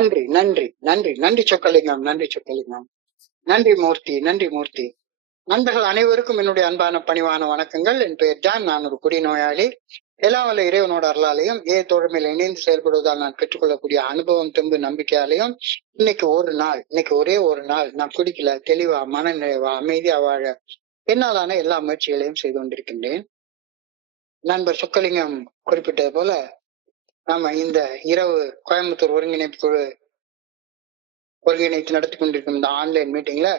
நன்றி நன்றி நன்றி நன்றி சொக்கலிங்கம், நன்றி சொக்கலிங்கம், நன்றி மூர்த்தி, நன்றி மூர்த்தி. நண்பர்கள் அனைவருக்கும் என்னுடைய அன்பான பணிவான வணக்கங்கள். என் பெயர் ஜான். நான் ஒரு குடிநோயாளி. எல்லாம் வல்ல இறைவனோட அருளாலையும் தோழமையில இணைந்து செயல்படுவதால் நான் பெற்றுக்கொள்ளக்கூடிய அனுபவம், தெம்பு, நம்பிக்கையாலையும் இன்னைக்கு ஒரே ஒரு நாள் நான் குடிக்கல, தெளிவா, மன நிறைவா, அமைதியா வாழ என்னாலான எல்லா முயற்சிகளையும் செய்து கொண்டிருக்கின்றேன். நண்பர் சொக்கலிங்கம் குறிப்பிட்டது போல நாம இந்த இரவு கோயம்புத்தூர் ஒருங்கிணைப்பு குழு ஒருங்கிணைத்து நடத்தி கொண்டிருக்கும் இந்த ஆன்லைன் மீட்டிங்ல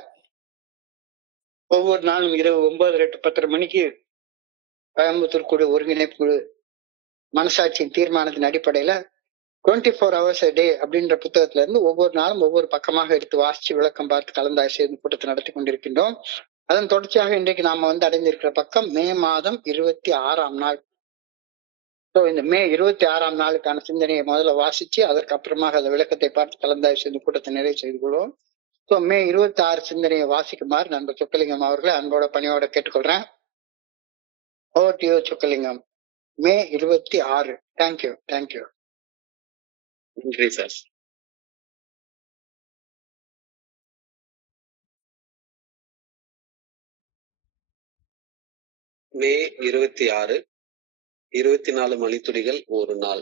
ஒவ்வொரு நாளும் இரவு 9:30 to 10:30 மணிக்கு கோயம்புத்தூர் குழு ஒருங்கிணைப்பு குழு மனசாட்சியின் தீர்மானத்தின் அடிப்படையில 24 hours a day அப்படின்ற புத்தகத்துல இருந்து ஒவ்வொரு நாளும் ஒவ்வொரு பக்கமாக எடுத்து வாசிச்சு விளக்கம் பார்த்து கலந்தாய்வு செய்து கூட்டத்தை நடத்தி கொண்டிருக்கின்றோம். அதன் தொடர்ச்சியாக இன்றைக்கு நாம அடைந்திருக்கிற பக்கம் மே மாதம் 26ஆம் நாள். இந்த மே 26ஆம் நாளுக்கான சிந்தனையை முதல்ல வாசிச்சு அதற்கு அப்புறமாக அந்த விளக்கத்தை பார்த்து கலந்தாய்வு செய்து கூட்டத்தை நிறைவு செய்து கொள்வோம். மே 26 சிந்தனையை வாசிக்குமாறு நண்பர் சொக்கலிங்கம் அவர்களை அன்போட பணியோட கேட்டுக்கொள்றேன். Over to you Chockalingam. May 26. Thank you. Thank you. நன்றி சார். மே 26, 24 மணித்துளிகள் ஒரு நாள்.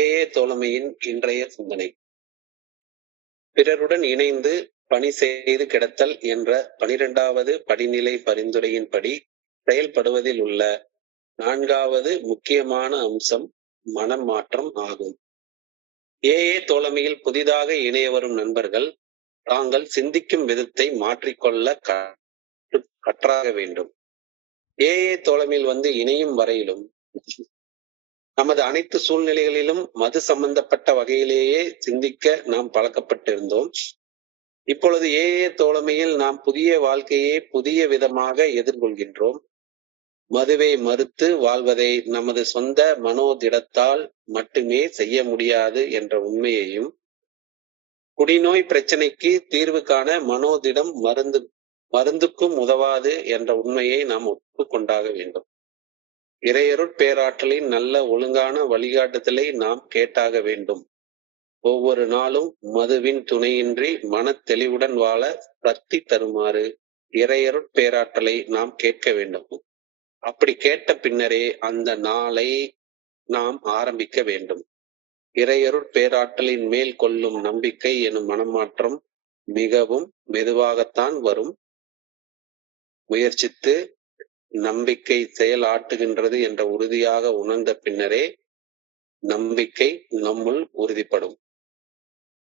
ஏஏ தோழமையின் இன்றைய சிந்தனை. பிறருடன் இணைந்து பணி செய்து கிடத்தல் என்ற 12வது படிநிலை பரிந்துரையின்படி செயல்படுவதில் உள்ள 4வது முக்கியமான அம்சம் மனம் மாற்றம் ஆகும். ஏஏ தோழமையில் புதிதாக இணைய வரும் நண்பர்கள் தாங்கள் சிந்திக்கும் விதத்தை மாற்றிக்கொள்ள கற்றாக வேண்டும். ஏஏ தோழமையில் இணையும் வரையிலும் நமது அனைத்து சூழ்நிலைகளிலும் மது சம்பந்தப்பட்ட வகையிலேயே சிந்திக்க நாம் பழக்கப்பட்டிருந்தோம். இப்பொழுது ஏஏ தோழமையில் நாம் புதிய வாழ்க்கையை புதிய விதமாக எதிர்கொள்கின்றோம். மதுவை மறுத்து வாழ்வதை நமது சொந்த மனோதிடத்தால் மட்டுமே செய்ய முடியாது என்ற உண்மையையும், குடிநோய் பிரச்சனைக்கு தீர்வு காண மனோதிடம் மருந்துக்கும் உதவாது என்ற உண்மையை நாம் ஒப்புக்கொண்டாக வேண்டும். இறையருட் பேராற்றலின் நல்ல ஒழுங்கான வழிகாட்டுதலை நாம் கேட்டாக வேண்டும். ஒவ்வொரு நாளும் மதுவின் துணையின்றி மன தெளிவுடன் வாழ சக்தி தருமாறு இறையருட் பேராற்றலை நாம் கேட்க வேண்டும். அப்படி கேட்ட பின்னரே அந்த நாளை நாம் ஆரம்பிக்க வேண்டும். இறையருட் பேராற்றலின் மேல் கொள்ளும் நம்பிக்கை எனும் மனமாற்றம் மிகவும் மெதுவாகத்தான் வரும். முயற்சித்து நம்பிக்கை செயல் ஆட்டுகின்றது என்ற உறுதியாக உணர்ந்த பின்னரே நம்பிக்கை நம்முள் உறுதிப்படும்.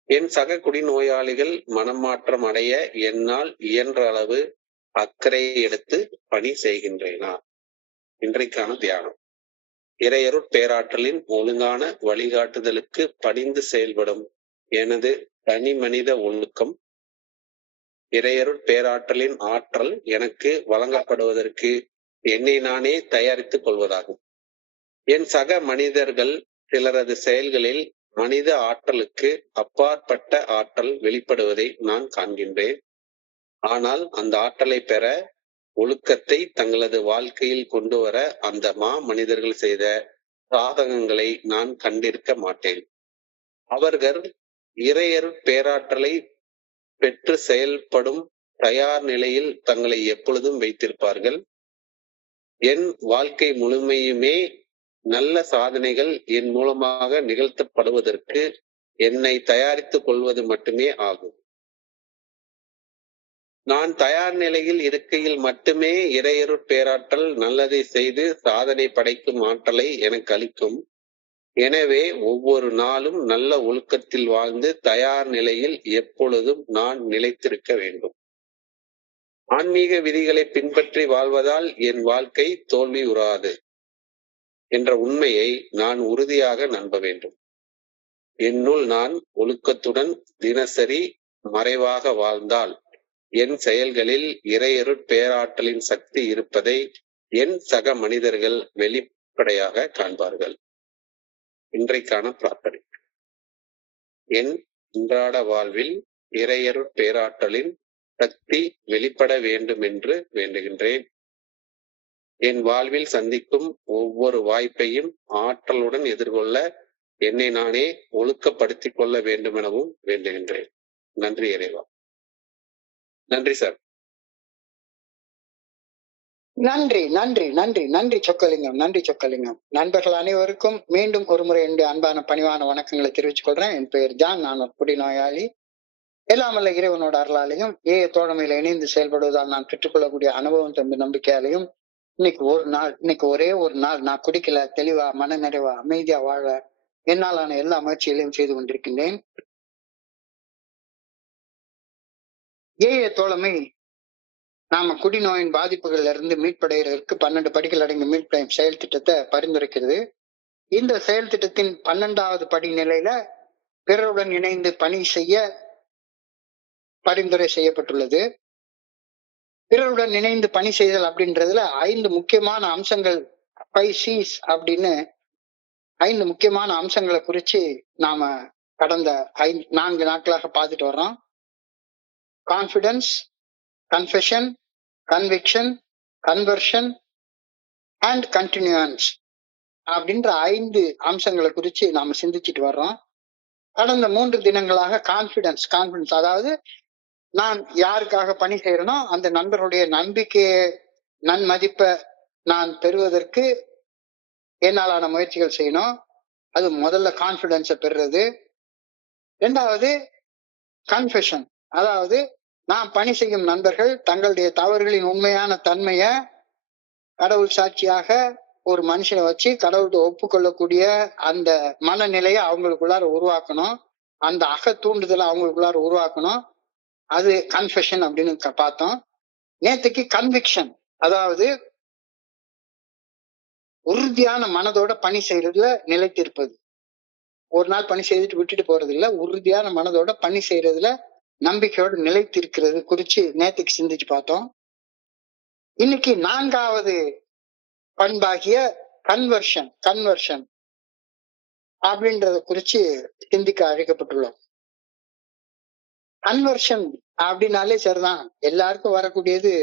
என் சக குடிநோயாளிகள் மனமாற்றம் அடைய என்னால் இயன்ற அளவு அக்கறை எடுத்து பணி செய்கின்றேனா? இன்றைக்கான தியானம். இறையருட் பேராற்றலின் ஒழுங்கான வழிகாட்டுதலுக்கு பணிந்து செயல்படும் எனது தனி மனித ஒழுக்கம் இறையருட் பேராற்றலின் ஆற்றல் எனக்கு வழங்கப்படுவதற்கு என்னை நானே தயாரித்துக் கொள்வதாகும். என் சக மனிதர்கள் சிலரது செயல்களில் மனித ஆற்றலுக்கு அப்பாற்பட்ட ஆற்றல் வெளிப்படுவதை நான் காண்கின்றேன். ஆனால் அந்த ஆற்றலை பெற ஒழுக்கத்தை தங்களது வாழ்க்கையில் கொண்டு வர அந்த மனிதர்கள் செய்த சாதகங்களை நான் கண்டிருக்க மாட்டேன். அவர்கள் இறையருட் பேராற்றலை பெற்று செயல்படும் தயார் நிலையில் தங்களை எப்பொழுதும் வைத்திருப்பார்கள். என் வாழ்க்கை முழுமையுமே நல்ல சாதனைகள் என் மூலமாக நிகழ்த்தப்படுவதற்கு என்னை தயாரித்துக் கொள்வது மட்டுமே ஆகும். நான் தயார் நிலையில் இருக்கையில் மட்டுமே இறையருட் பேராற்றல் நல்லதை செய்து சாதனை படைக்கும் ஆற்றலை எனக்கு அளிக்கும். எனவே ஒவ்வொரு நாளும் நல்ல ஒழுக்கத்தில் வாழ்ந்து தயார் நிலையில் எப்பொழுதும் நான் நிலைத்திருக்க வேண்டும். ஆன்மீக விதிகளை பின்பற்றி வாழ்வதால் என் வாழ்க்கை தோல்வி உறாது என்ற உண்மையை நான் உறுதியாக நம்ப வேண்டும். என்னுள் நான் ஒழுக்கத்துடன் தினசரி மறைவாக வாழ்ந்தால் என் செயல்களில் இறையருட் பேராற்றலின் சக்தி இருப்பதை என் சக மனிதர்கள் வெளிப்படையாக காண்பார்கள். இன்றைக்கான பிரார்த்தனை. என் அன்றாட வாழ்வில் இறையருட் பேராற்றலின் சக்தி வெளிப்பட வேண்டும் என்று வேண்டுகின்றேன். என் வாழ்வில் சந்திக்கும் ஒவ்வொரு வாய்ப்பையும் ஆற்றலுடன் எதிர்கொள்ள என்னை நானே ஒழுக்கப்படுத்திக் கொள்ள வேண்டும் எனவும் வேண்டுகின்றேன். நன்றி இறைவா. நன்றி சார். நன்றி நன்றி நன்றி நன்றி சொக்கலிங்கம், நன்றி சொக்கலிங்கம். நண்பர்கள் அனைவருக்கும் மீண்டும் ஒரு முறை என்னுடைய அன்பான பணிவான வணக்கங்களை தெரிவித்துக் கொள்றேன். என் பெயர் ஜான், நான் ஒரு குடிநோயாளி. எல்லாமல்ல இறைவனோட அருளாலையும் தோழமையில இணைந்து செயல்படுவதால் நான் பெற்றுக்கொள்ளக்கூடிய அனுபவம் தம்பி நம்பிக்கையாலையும் இன்னைக்கு ஒரே ஒரு நாள் நான் குடிக்கல, தெளிவா மன நிறைவா அமைதியா வாழ என்னாலான எல்லா முயற்சிகளையும் செய்து கொண்டிருக்கின்றேன். தோழமை நாம குடிநோயின் பாதிப்புகள்ல இருந்து மீட்படைகிறதுக்கு 12 படிகள் அடங்கிய மீட்படையும் செயல் திட்டத்தை பரிந்துரைக்கிறது. இந்த செயல் திட்டத்தின் 12வது படிநிலையில பிறருடன் இணைந்து பணி செய்ய பரிந்துரை செய்யப்பட்டுள்ளது. பிறருடன் இணைந்து பணி செய்தல் அப்படின்றதுல 5 முக்கியமான அம்சங்கள், 5 C's அப்படின்னு 5 முக்கியமான அம்சங்களை குறிச்சு நாம கடந்த 4 நாட்களாக பார்த்துட்டு வர்றோம். Confidence, confession, conviction, conversion and continuance அப்படின்ற 5 அம்சங்களை குறிச்சு நாம சிந்திச்சுட்டு வர்றோம். கடந்த 3 தினங்களாக கான்பிடன்ஸ் அதாவது நான் யாருக்காக பணி செய்யறேனோ அந்த நண்பருடைய நம்பிக்கையை, நன்மதிப்பை நான் பெறுவதற்கு என்னாலான முயற்சிகள் செய்யணும். அது முதல்ல கான்பிடன்ஸை பெறுறது. 2வது கன்ஃபெஷன், அதாவது நான் பணி செய்யும் நண்பர்கள் தங்களுடைய தவறுகளின் உண்மையான தன்மைய கடவுள் சாட்சியாக ஒரு மனுஷனை வச்சு கடவுள்கிட்ட ஒப்புக்கொள்ளக்கூடிய அந்த மனநிலையை அவங்களுக்குள்ளார உருவாக்கணும். அந்த அக தூண்டுதலை அவங்களுக்குள்ளார உருவாக்கணும். அது கன்ஃபெஷன் அப்படின்னு பார்த்தோம். நேத்துக்கு கன்விக்ஷன், அதாவது உறுதியான மனதோட பணி செய்யறதுல நிலைத்திருப்பது. ஒரு நாள் பணி செய்துட்டு விட்டுட்டு போறது இல்ல, உறுதியான மனதோட பணி செய்யறதுல நம்பிக்கையோட நிலைத்திருக்கிறது குறிச்சு நேத்துக்கு சிந்திச்சு பார்த்தோம். இன்னைக்கு 4வது பண்பாகிய கன்வர்ஷன் அப்படின்றத குறிச்சு சிந்திக்க அழைக்கப்பட்டுள்ளோம். கன்வர்ஷன் அப்படின்னாலே சரிதான், எல்லாருக்கும் வரக்கூடியது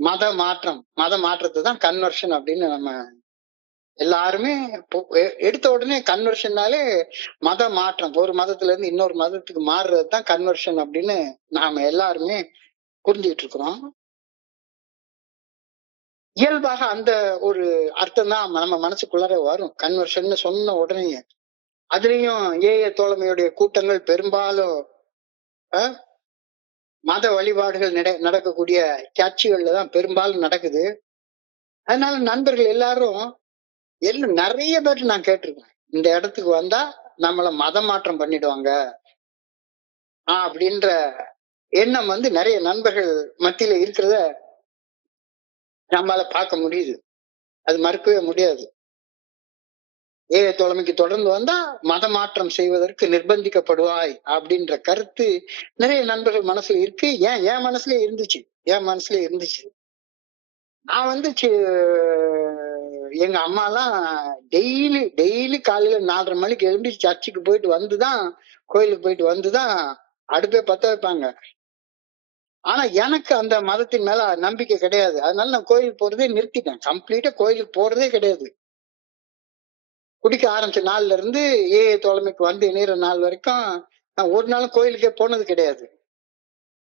மத மாற்றத்தை தான் கன்வர்ஷன் அப்படின்னு நம்ம எல்லாருமே எடுத்த உடனே கன்வர்ஷன்னாலே மத மாற்றம், ஒரு மதத்துல இருந்து இன்னொரு மதத்துக்கு மாறுறது தான் கன்வர்ஷன் அப்படின்னு நாம எல்லாருமே புரிஞ்சுக்கிட்டு இருக்கிறோம். இயல்பாக அந்த ஒரு அர்த்தம் தான் நம்ம மனசுக்குள்ளார வரும் கன்வர்ஷன் சொன்ன உடனே. அதுலயும் தோழமையுடைய கூட்டங்கள் பெரும்பாலும் மத வழிபாடுகள் நடக்கக்கூடிய சர்ச்சுகள்ல தான் பெரும்பாலும் நடக்குது. அதனால நண்பர்கள் எல்லாரும் நிறைய பேர் நான் கேட்டிருக்கேன், இந்த இடத்துக்கு வந்தா நம்மள மத மாற்றம் பண்ணிடுவாங்க அப்படின்ற எண்ணம் நிறைய நண்பர்கள் மத்தியில இருக்கிறத நம்மளால பார்க்க முடியுது. அது மறுக்கவே முடியாது. தோழமைக்கு தொடர்ந்து வந்தா மத மாற்றம் செய்வதற்கு நிர்பந்திக்கப்படுவாய் அப்படின்ற கருத்து நிறைய நண்பர்கள் மனசுல இருக்கு. என் மனசுலயே இருந்துச்சு. நான் எங்க அம்மா எல்லாம் டெய்லி காலையில 4:30 மணிக்கு எழும்பி சர்ச்சுக்கு போயிட்டு வந்துதான், கோயிலுக்கு போயிட்டு வந்துதான் அடுப்பே பத்த வைப்பாங்க. ஆனா எனக்கு அந்த மதத்தின் மேல நம்பிக்கை கிடையாது. அதனால நான் கோயிலுக்கு போறதே நிறுத்திட்டேன். கம்ப்ளீட்டா கோயிலுக்கு போறதே கிடையாது. குடிக்க ஆரம்பிச்ச நாள்ல இருந்து தோழமைக்கு வந்து இணைகிற நாள் வரைக்கும் நான் ஒரு நாளும் கோயிலுக்கே போனது கிடையாது.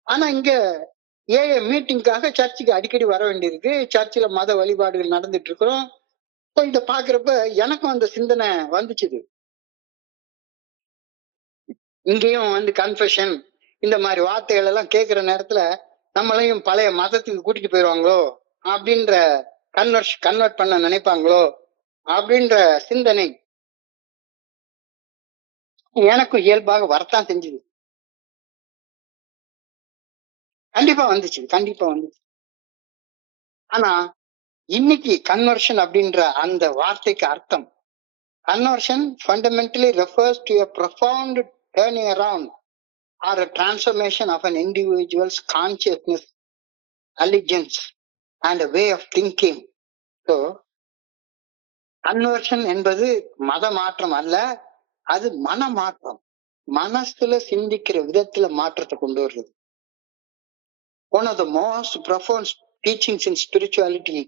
ஆனா இங்க மீட்டிங்காக சர்ச்சுக்கு அடிக்கடி வர வேண்டியிருக்கு. சர்ச்சில் மத வழிபாடுகள் நடந்துட்டு இருக்கிறோம். இத பாக்குறப்ப எனக்கும் அந்த சிந்தனை வந்துச்சுது. இங்கேயும் கன்ஃபெஷன் இந்த மாதிரி வார்த்தைகள் எல்லாம் கேட்கிற நேரத்துல நம்மளையும் பழைய மதத்துக்கு கூட்டிட்டு போயிடுவாங்களோ அப்படின்ற கன்வெர்ட் பண்ண நினைப்பாங்களோ அப்படின்ற சிந்தனை எனக்கும் இயல்பாக வரத்தான் செஞ்சுது. கண்டிப்பா வந்துச்சு. ஆனா இன்னைக்கு கன்வர்ஷன் அப்படின்ற அந்த வார்த்தைக்கு அர்த்தம், conversion fundamentally refers to a profound turning around or a transformation of an individual's consciousness, allegiance and a way of thinking. So conversion என்பது மத மாற்றம் அல்ல, அது மன மாற்றம். மனசுல சிந்திக்கிற விதத்துல மாற்றத்தை கொண்டு வருது. One of the most profound teachings in spirituality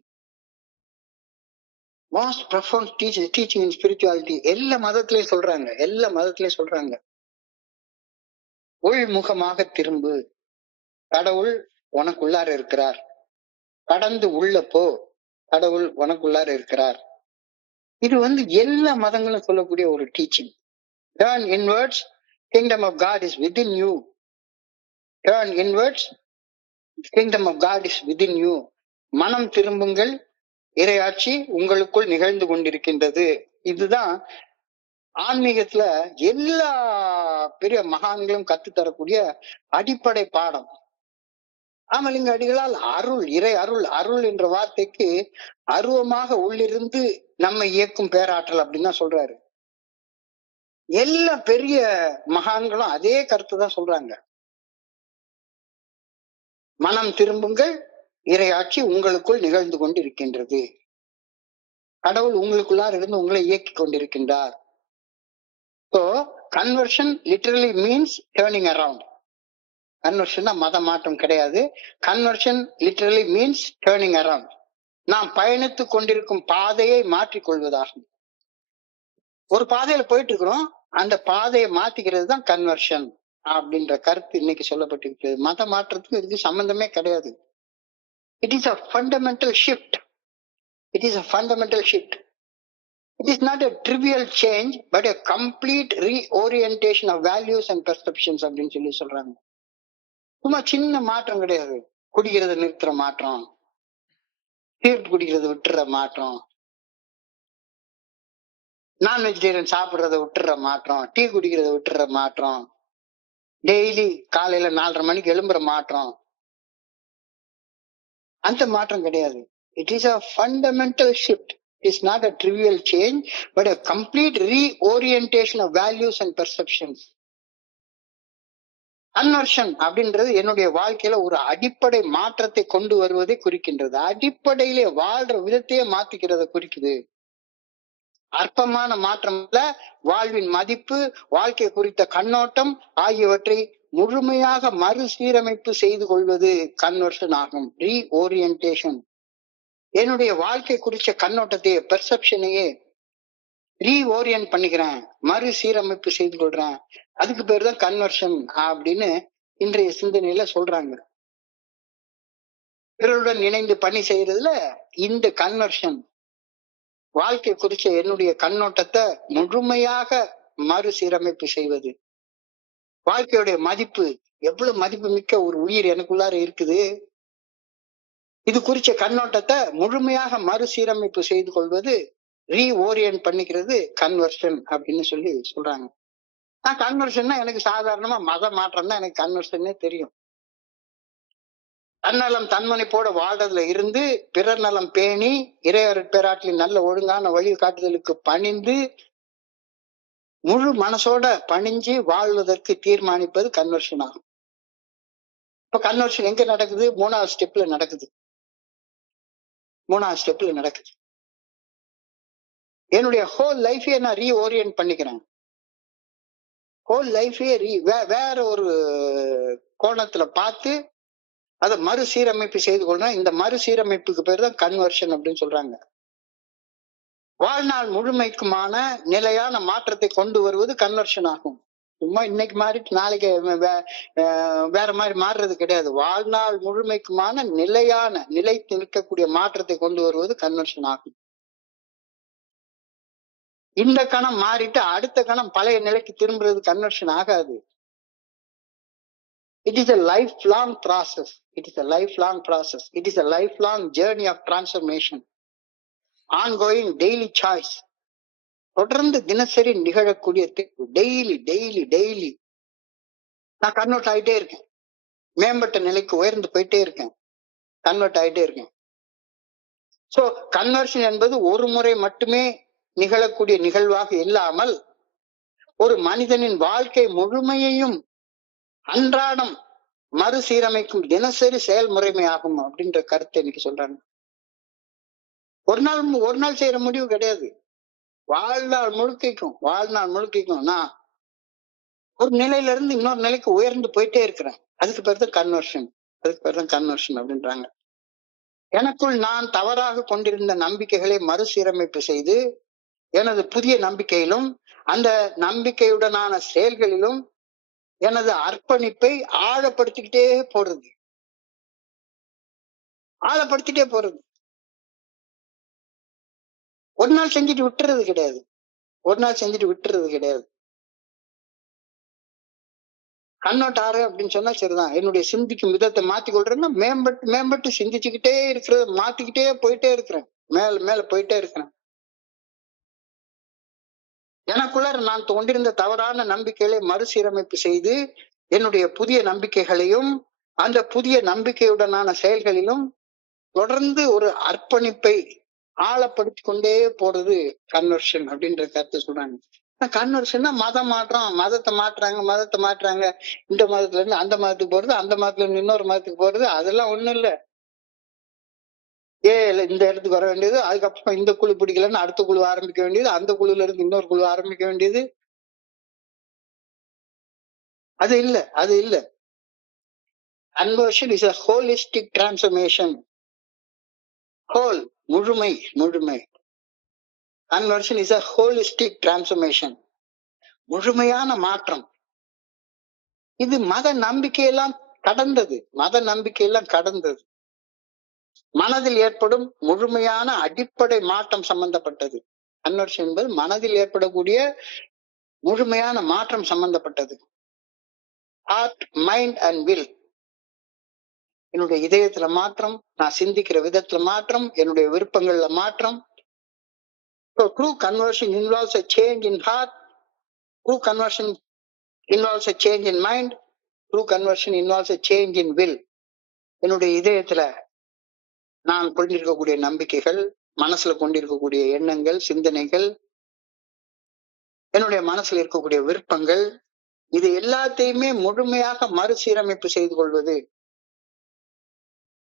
most profound teaching in spirituality எல்லா மதத்திலயும் சொல்றாங்க, எல்லா மதத்திலயும் சொல்றாங்க. உள்முகமாக திரும்பு, கடவுள் உனக்குள்ளார இருக்கிறார், கடந்து உள்ள போ, கடவுள் உனக்குள்ளார இருக்கிறார். இது எல்லா மதங்களும் சொல்லக்கூடிய ஒரு teaching. Turn inwards, kingdom of God is within you. Turn inwards, kingdom of God is within you. மனம் திரும்புங்கள், இறையாட்சி உங்களுக்குள் நிகழ்ந்து கொண்டிருக்கின்றது. இதுதான் ஆன்மீகத்துல எல்லா பெரிய மகான்களும் கத்துத்தரக்கூடிய அடிப்படை பாடம். ராமலிங்க அடிகளால் அருள், இறை அருள், அருள் என்ற வார்த்தைக்கு அருவமாக உள்ளிருந்து நம்மை இயக்கும் பேராற்றல் அப்படின்னு தான் சொல்றாரு. எல்லா பெரிய மகான்களும் அதே கருத்து தான் சொல்றாங்க. மனம் திரும்புங்கள், இறையாட்சி உங்களுக்குள் நிகழ்ந்து கொண்டிருக்கின்றது, கடவுள் உங்களுக்குள்ளார் இருந்து உங்களை இயக்கி கொண்டிருக்கின்றார். So conversion literally means turning around. Conversion மத மாற்றம் கிடையாது. Conversion literally means turning around. நாம் பயணித்துக் கொண்டிருக்கும் பாதையை மாற்றிக்கொள்வதாகும். ஒரு பாதையில போயிட்டு இருக்கிறோம், அந்த பாதையை மாத்திக்கிறது தான் கன்வர்ஷன் அப்படின்ற கருத்து இன்னைக்கு சொல்லப்பட்டிருக்கிறது. மத மாற்றத்துக்கு இதுக்கு சம்பந்தமே கிடையாது. It is a fundamental shift. It is a fundamental shift. It is not a trivial change, but a complete reorientation of values and perceptions அப்படின்னு சொல்றாங்க. சும்மா சின்ன மாற்றம் கிடையாது. குடிக்கிறத நிறுத்துற மாற்றம், சீர்ட் குடிக்கிறத விட்டுற மாற்றம், நான் வெஜிடேரியன் சாப்பிடுறத விட்டுற மாற்றம், டீ குடிக்கிறத விட்டுற மாற்றம், டெய்லி காலையில 4:30 மணிக்கு எழும்புற மாற்றம், அந்த மாற்றம் கிடையாது. It is a fundamental shift. It is not a trivial change, but a complete reorientation of values and perceptions. Conversion அப்படின்றது என்னுடைய வாழ்க்கையில ஒரு அடிப்படை மாற்றத்தை கொண்டு வருவதை குறிக்கின்றது. அடிப்படையிலே வாழ்ற விதத்தையே மாத்திக்கிறத குறிக்குது. அற்பமான மாற்றம்ல வாழ்வின் மதிப்பு, வாழ்க்கை குறித்த கண்ணோட்டம் ஆகியவற்றை முழுமையாக மறுசீரமைப்பு செய்து கொள்வது கன்வர்ஷன் ஆகும். ரீஓரியன்டேஷன். என்னுடைய வாழ்க்கை குறித்த கண்ணோட்டத்தையே, பெர்செப்ஷனையே ரீஓரியன்ட் பண்ணிக்கிறேன், மறுசீரமைப்பு செய்து கொள்றேன். அதுக்கு பேர் தான் கன்வர்ஷன் அப்படின்னு இன்றைய சிந்தனையில சொல்றாங்க. பிறருடன் இணைந்து பணி செய்யறதுல இந்த கன்வர்ஷன், வாழ்க்கை குறிச்ச என்னுடைய கண்ணோட்டத்தை முழுமையாக மறுசீரமைப்பு செய்வது. வாழ்க்கையுடைய மதிப்பு, எவ்வளவு மதிப்பு மிக்க ஒரு உயிர் எனக்குள்ளார இருக்குது, இது குறிச்ச கண்ணோட்டத்தை முழுமையாக மறுசீரமைப்பு செய்து கொள்வது, ரீஓரியன்ட் பண்ணிக்கிறது கன்வர்ஷன் அப்படின்னு சொல்றாங்க. நான் கன்வர்ஷன்னா எனக்கு சாதாரணமா மத மாற்றம் தான் எனக்கு கன்வர்ஷனே தெரியும். தன்னலம் தன்மனைப்போட வாழ்றதுல இருந்து பிறர் நலம் பேணி இறையருட் பேராற்றலின் நல்ல ஒழுங்கான வழிகாட்டுதலுக்கு பணிந்து முழு மனசோட பணிஞ்சு வாழ்வதற்கு தீர்மானிப்பது கன்வர்ஷன் ஆகும். இப்ப கன்வர்ஷன் எங்க நடக்குது? 3வது ஸ்டெப்ல நடக்குது. 3வது ஸ்டெப்ல நடக்குது. என்னுடைய ஹோல் லைஃபையே நான் ரீஓரியன்ட் பண்ணிக்கிறேன். ஹோல் லைஃபையே வேற ஒரு கோணத்துல பார்த்து அதை மறுசீரமைப்பு செய்து கொள்றேன். இந்த மறுசீரமைப்புக்கு பேர் தான் கன்வர்ஷன் அப்படின்னு சொல்றாங்க. வாழ்நாள் முழுமைக்குமான நிலையான மாற்றத்தை கொண்டு வருவது கன்வர்ஷன் ஆகும். சும்மா இன்னைக்கு மாறிட்டு நாளைக்கு வேற மாதிரி மாறுறது கிடையாது. வாழ்நாள் முழுமைக்குமான நிலையான, நிலைத்து நிற்கக்கூடிய மாற்றத்தை கொண்டு வருவது கன்வர்ஷன் ஆகும். இந்த கணம் மாறிட்டு அடுத்த கணம் பழைய நிலைக்கு திரும்புறது கன்வர்ஷன் ஆகாது. It is a lifelong process. It is a lifelong process. It is a lifelong journey of transformation. Ongoing daily choice. தொடர்ந்து தினசரி நிகழக்கூடிய டெய்லி டெய்லி டெய்லி நான் கன்வெர்ட் ஆகிட்டே இருக்கேன். மேம்பட்ட நிலைக்கு உயர்ந்து போயிட்டே இருக்கேன், கன்வெர்ட் ஆகிட்டே இருக்கேன். சோ கன்வர்ஷன் என்பது ஒரு முறை மட்டுமே நிகழக்கூடிய நிகழ்வாக இல்லாமல் ஒரு மனிதனின் வாழ்க்கை முழுமையையும் அன்றாடம் மறுசீரமைக்கும் தினசரி செயல்முறைமையாகும் அப்படின்ற கருத்தை இன்னைக்கு சொல்றாங்க. ஒரு நாள் செய்யற முடிவு கிடையாது. வாழ்நாள் முழுக்கைக்கும் நான் ஒரு நிலையில இருந்து இன்னொரு நிலைக்கு உயர்ந்து போயிட்டே இருக்கிறேன். அதுக்கு பேர் தான் கன்வர்ஷன். அப்படின்றாங்க. எனக்குள் நான் தவறாக கொண்டிருந்த நம்பிக்கைகளை மறுசீரமைப்பு செய்து எனது புதிய நம்பிக்கையிலும் அந்த நம்பிக்கையுடனான செயல்களிலும் எனது அர்ப்பணிப்பை ஆழப்படுத்திக்கிட்டே போறது. ஆழப்படுத்திட்டே போறது. ஒரு நாள் செஞ்சுட்டு விட்டுறது கிடையாது. ஒரு நாள் செஞ்சுட்டு விட்டுறது கிடையாது. கண்ணோட்டாரு அப்படின்னு சொன்னா சரிதான். என்னுடைய சிந்திக்கும் விதத்தை மாத்தி கொள்றேன்னா மேம்பட்டு மேம்பட்டு சிந்திச்சுக்கிட்டே இருக்கிறத மாத்திக்கிட்டே போயிட்டே இருக்கிறேன். மேல மேல போயிட்டே இருக்கிறேன். எனக்குள்ளார நான் கொண்டிருந்த தவறான நம்பிக்கைகளை மறுசீரமைப்பு செய்து என்னுடைய புதிய நம்பிக்கைகளையும் அந்த புதிய நம்பிக்கையுடனான செயல்களிலும் தொடர்ந்து ஒரு அர்ப்பணிப்பை ஆழப்படுத்தி கொண்டே போறது கன்வர்ஷன் அப்படின்ற கருத்தை சொல்றாங்க. கன்வர்ஷன்னா மதம் மாற்றம், மதத்தை மாற்றுறாங்க. இந்த மதத்துல இருந்து அந்த மதத்துக்கு போறது, அந்த மதத்துல இருந்து இன்னொரு மதத்துக்கு போறது, அதெல்லாம் ஒண்ணும் இல்ல. இந்த இடத்துக்கு வர வேண்டியது, அதுக்கப்புறம் இந்த குழு பிடிக்கலன்னு அடுத்த குழு ஆரம்பிக்க வேண்டியது, அந்த குழுல இருந்து இன்னொரு குழு ஆரம்பிக்க வேண்டியது. அது இல்ல. Conversion is a holistic transformation. Whole, முழுமை. Conversion is a holistic transformation. முழுமையான மாற்றம். இது மத நம்பிக்கையெல்லாம் கடந்தது. மனதில் ஏற்படும் முழுமையான அடிப்படை மாற்றம் சம்பந்தப்பட்டது. கன்வர்ஷன் என்பது மனதில் ஏற்படக்கூடிய முழுமையான மாற்றம் சம்பந்தப்பட்டது. Heart, mind and will. என்னுடைய இதயத்துல மாற்றம், நான் சிந்திக்கிற விதத்துல மாற்றம், என்னுடைய விருப்பங்கள்ல மாற்றம். So true conversion involves a change in heart. True conversion involves a change in mind. True conversion involves a change in will. என்னுடைய இதயத்துல நான் கொண்டிருக்கக்கூடிய நம்பிக்கைகள், மனசுல கொண்டிருக்கக்கூடிய எண்ணங்கள், சிந்தனைகள், என்னுடைய மனசுல இருக்கக்கூடிய விருப்பங்கள், இது எல்லாத்தையுமே முழுமையாக மறுசீரமைப்பு செய்து கொள்வது.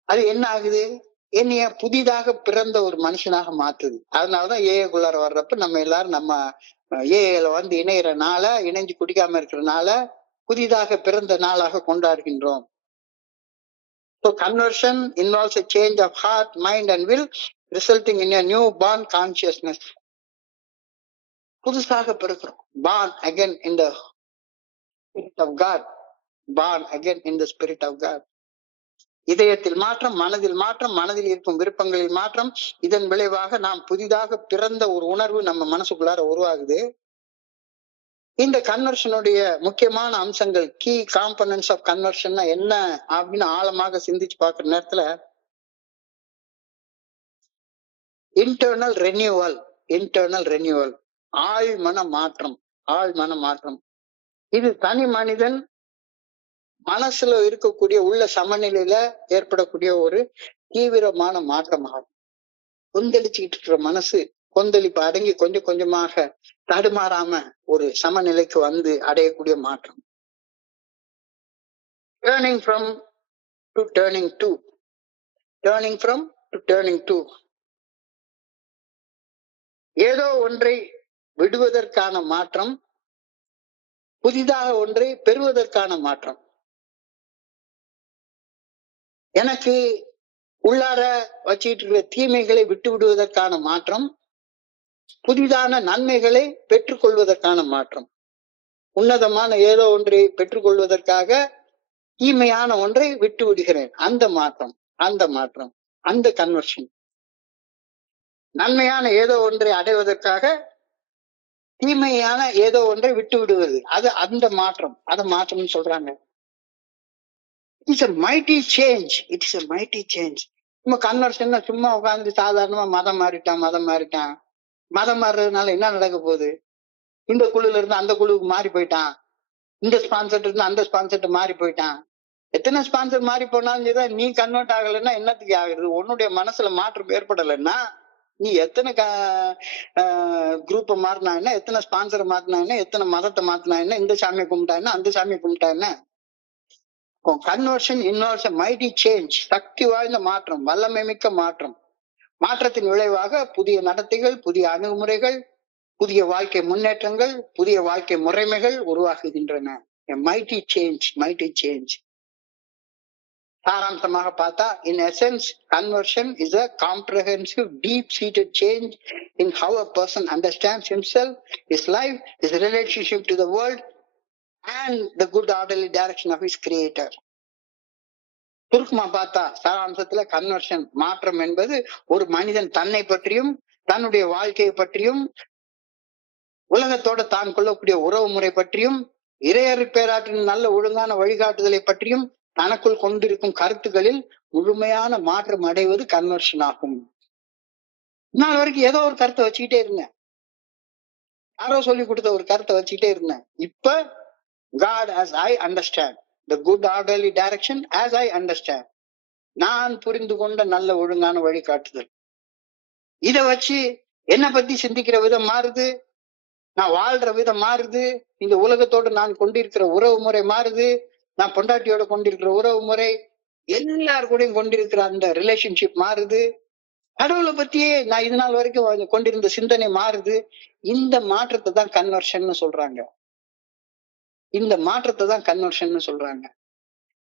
அது என்ன ஆகுது? என்னைய புதிதாக பிறந்த ஒரு மனுஷனாக மாத்துது. அதனாலதான் ஏஏக்குள்ளார வர்றப்ப நம்ம எல்லாரும் நம்ம ஏஏல வந்து இணையிற நாள, இணைஞ்சு குடிக்காம இருக்கிறனால புதிதாக பிறந்த நாளாக கொண்டாடுகின்றோம். So conversion involves a change of heart, mind and will, resulting in a new born consciousness. புதுசாக பிறக்கிறோம். Born again in the spirit of God. Born again in the spirit of God. இதயத்தில் மாற்றம், மனதில் மாற்றம், மனதில் இருக்கும் விருப்பங்களில் மாற்றம். இதன் விளைவாக நாம் புதிதாக பிறந்த ஒரு உணர்வு நம்ம மனசுக்குள்ளார உருவாகுது. இந்த கன்வர்ஷனுடைய முக்கியமான அம்சங்கள், கீ காம்பனன்ட்ஸ் ஆஃப் கன்வர்ஷன் என்ன அப்படின்னு ஆழமாக சிந்திச்சு பார்க்கிற நேரத்துல இன்டர்னல் ரெனியூவல், ஆழ்மன மாற்றம். இது தனி மனிதன் மனசுல இருக்கக்கூடிய உள்ள சமநிலையில ஏற்படக்கூடிய ஒரு தீவிரமான மாற்றமாகும். கொந்தளிச்சுக்கிட்டு இருக்கிற மனசு கொந்தளிப்பு அடங்கி கொஞ்சம் கொஞ்சமாக தடுமாறாம ஒரு சமநிலைக்கு வந்து அடையக்கூடிய மாற்றம். Turning from to turning to ஏதோ ஒன்றை விடுவதற்கான மாற்றம், புதிதாக ஒன்றை பெறுவதற்கான மாற்றம். எனக்கு உள்ளார வச்சிட்டு இருக்கிற தீமைகளை விட்டு விடுவதற்கான மாற்றம், புதிதான நன்மைகளை பெற்றுக்கொள்வதற்கான மாற்றம். உன்னதமான ஏதோ ஒன்றை பெற்றுக்கொள்வதற்காக தீமையான ஒன்றை விட்டு விடுகிறேன். அந்த மாற்றம், அந்த கன்வர்ஷன். நன்மையான ஏதோ ஒன்றை அடைவதற்காக தீமையான ஏதோ ஒன்றை விட்டு விடுவது, அது அந்த மாற்றம். அதை மாற்றம்னு சொல்றாங்க. It's a mighty change. சும்மா கன்வர்ஷன் சும்மா உட்கார்ந்து சாதாரணமா மதம் மாறிட்டான். மதம் மாறுறதுனால என்ன நடக்க போகுது? இந்த குழுல இருந்து அந்த குழுவுக்கு மாறி போயிட்டான், இந்த ஸ்பான்சர் இருந்து அந்த ஸ்பான்சர் மாறி போயிட்டான். எத்தனை ஸ்பான்சர் மாறி போனாலும் நீ கன்வெர்ட் ஆகலைன்னா என்னத்துக்கு ஆகுது? உன்னுடைய மனசுல மாற்றம் ஏற்படலைன்னா நீ எத்தனை குரூப்பை மாறினா என்ன, எத்தனை ஸ்பான்சரை மாத்தினா என்ன, எத்தனை மதத்தை மாத்தினா என்ன, இந்த சாமியை கும்பிட்டா என்ன, அந்த சாமியை கும்பிட்டா என்ன? Conversion involves a mighty change. சக்தி வாய்ந்த மாற்றம், வல்லமை மிக்க மாற்றம். மாற்றத்தின் விளைவாக புதிய நடத்தைகள், புதிய அணுகுமுறைகள், புதிய வாழ்க்கை முன்னேற்றங்கள், புதிய வாழ்க்கை முறைமைகள் உருவாகுகின்றன. A mighty change. சாராம்சமாக பார்த்தா, in essence, conversion is a comprehensive, deep-seated change in how a person understands himself, his life, his relationship to the world, and the good orderly direction of his creator. சுருக்கமா பார்த்தா சாராம்சத்துல conversion, மாற்றம் என்பது ஒரு மனிதன் தன்னை பற்றியும் தன்னுடைய வாழ்க்கையை பற்றியும் உலகத்தோட தான் கொள்ளக்கூடிய உறவு முறை பற்றியும் இறையறி பேராற்றின் நல்ல ஒழுங்கான வழிகாட்டுதலை பற்றியும் தனக்குள் கொண்டிருக்கும் கருத்துக்களில் முழுமையான மாற்றம் அடைவது கன்வர்ஷன் ஆகும். நாள் வரைக்கும் ஏதோ ஒரு கருத்தை வச்சுக்கிட்டே இருந்தேன், யாரோ சொல்லி கொடுத்த ஒரு கருத்தை வச்சுக்கிட்டே இருந்தேன். இப்ப God as I understand, the good orderly direction as I understand, நான் புரிந்து கொண்ட நல்ல ஒழுங்கான வழிகாட்டுதல், இத வச்சு என்னை பத்தி சிந்திக்கிற விதம் மாறுது, நான் வாழ்ற விதம் மாறுது, இந்த உலகத்தோடு நான் கொண்டிருக்கிற உறவு முறை மாறுது, நான் பொண்டாட்டியோட கொண்டிருக்கிற உறவு முறை, எல்லாரு கூடயும் கொண்டிருக்கிற அந்த ரிலேஷன்ஷிப் மாறுது, கடவுளை பத்தியே நான் இது நாள் வரைக்கும் கொண்டிருந்த சிந்தனை மாறுது. இந்த மாற்றத்தை தான் கன்வர்ஷன் சொல்றாங்க. இந்த மாற்றத்தை தான் கன்வர்ஷன் சொல்றாங்க.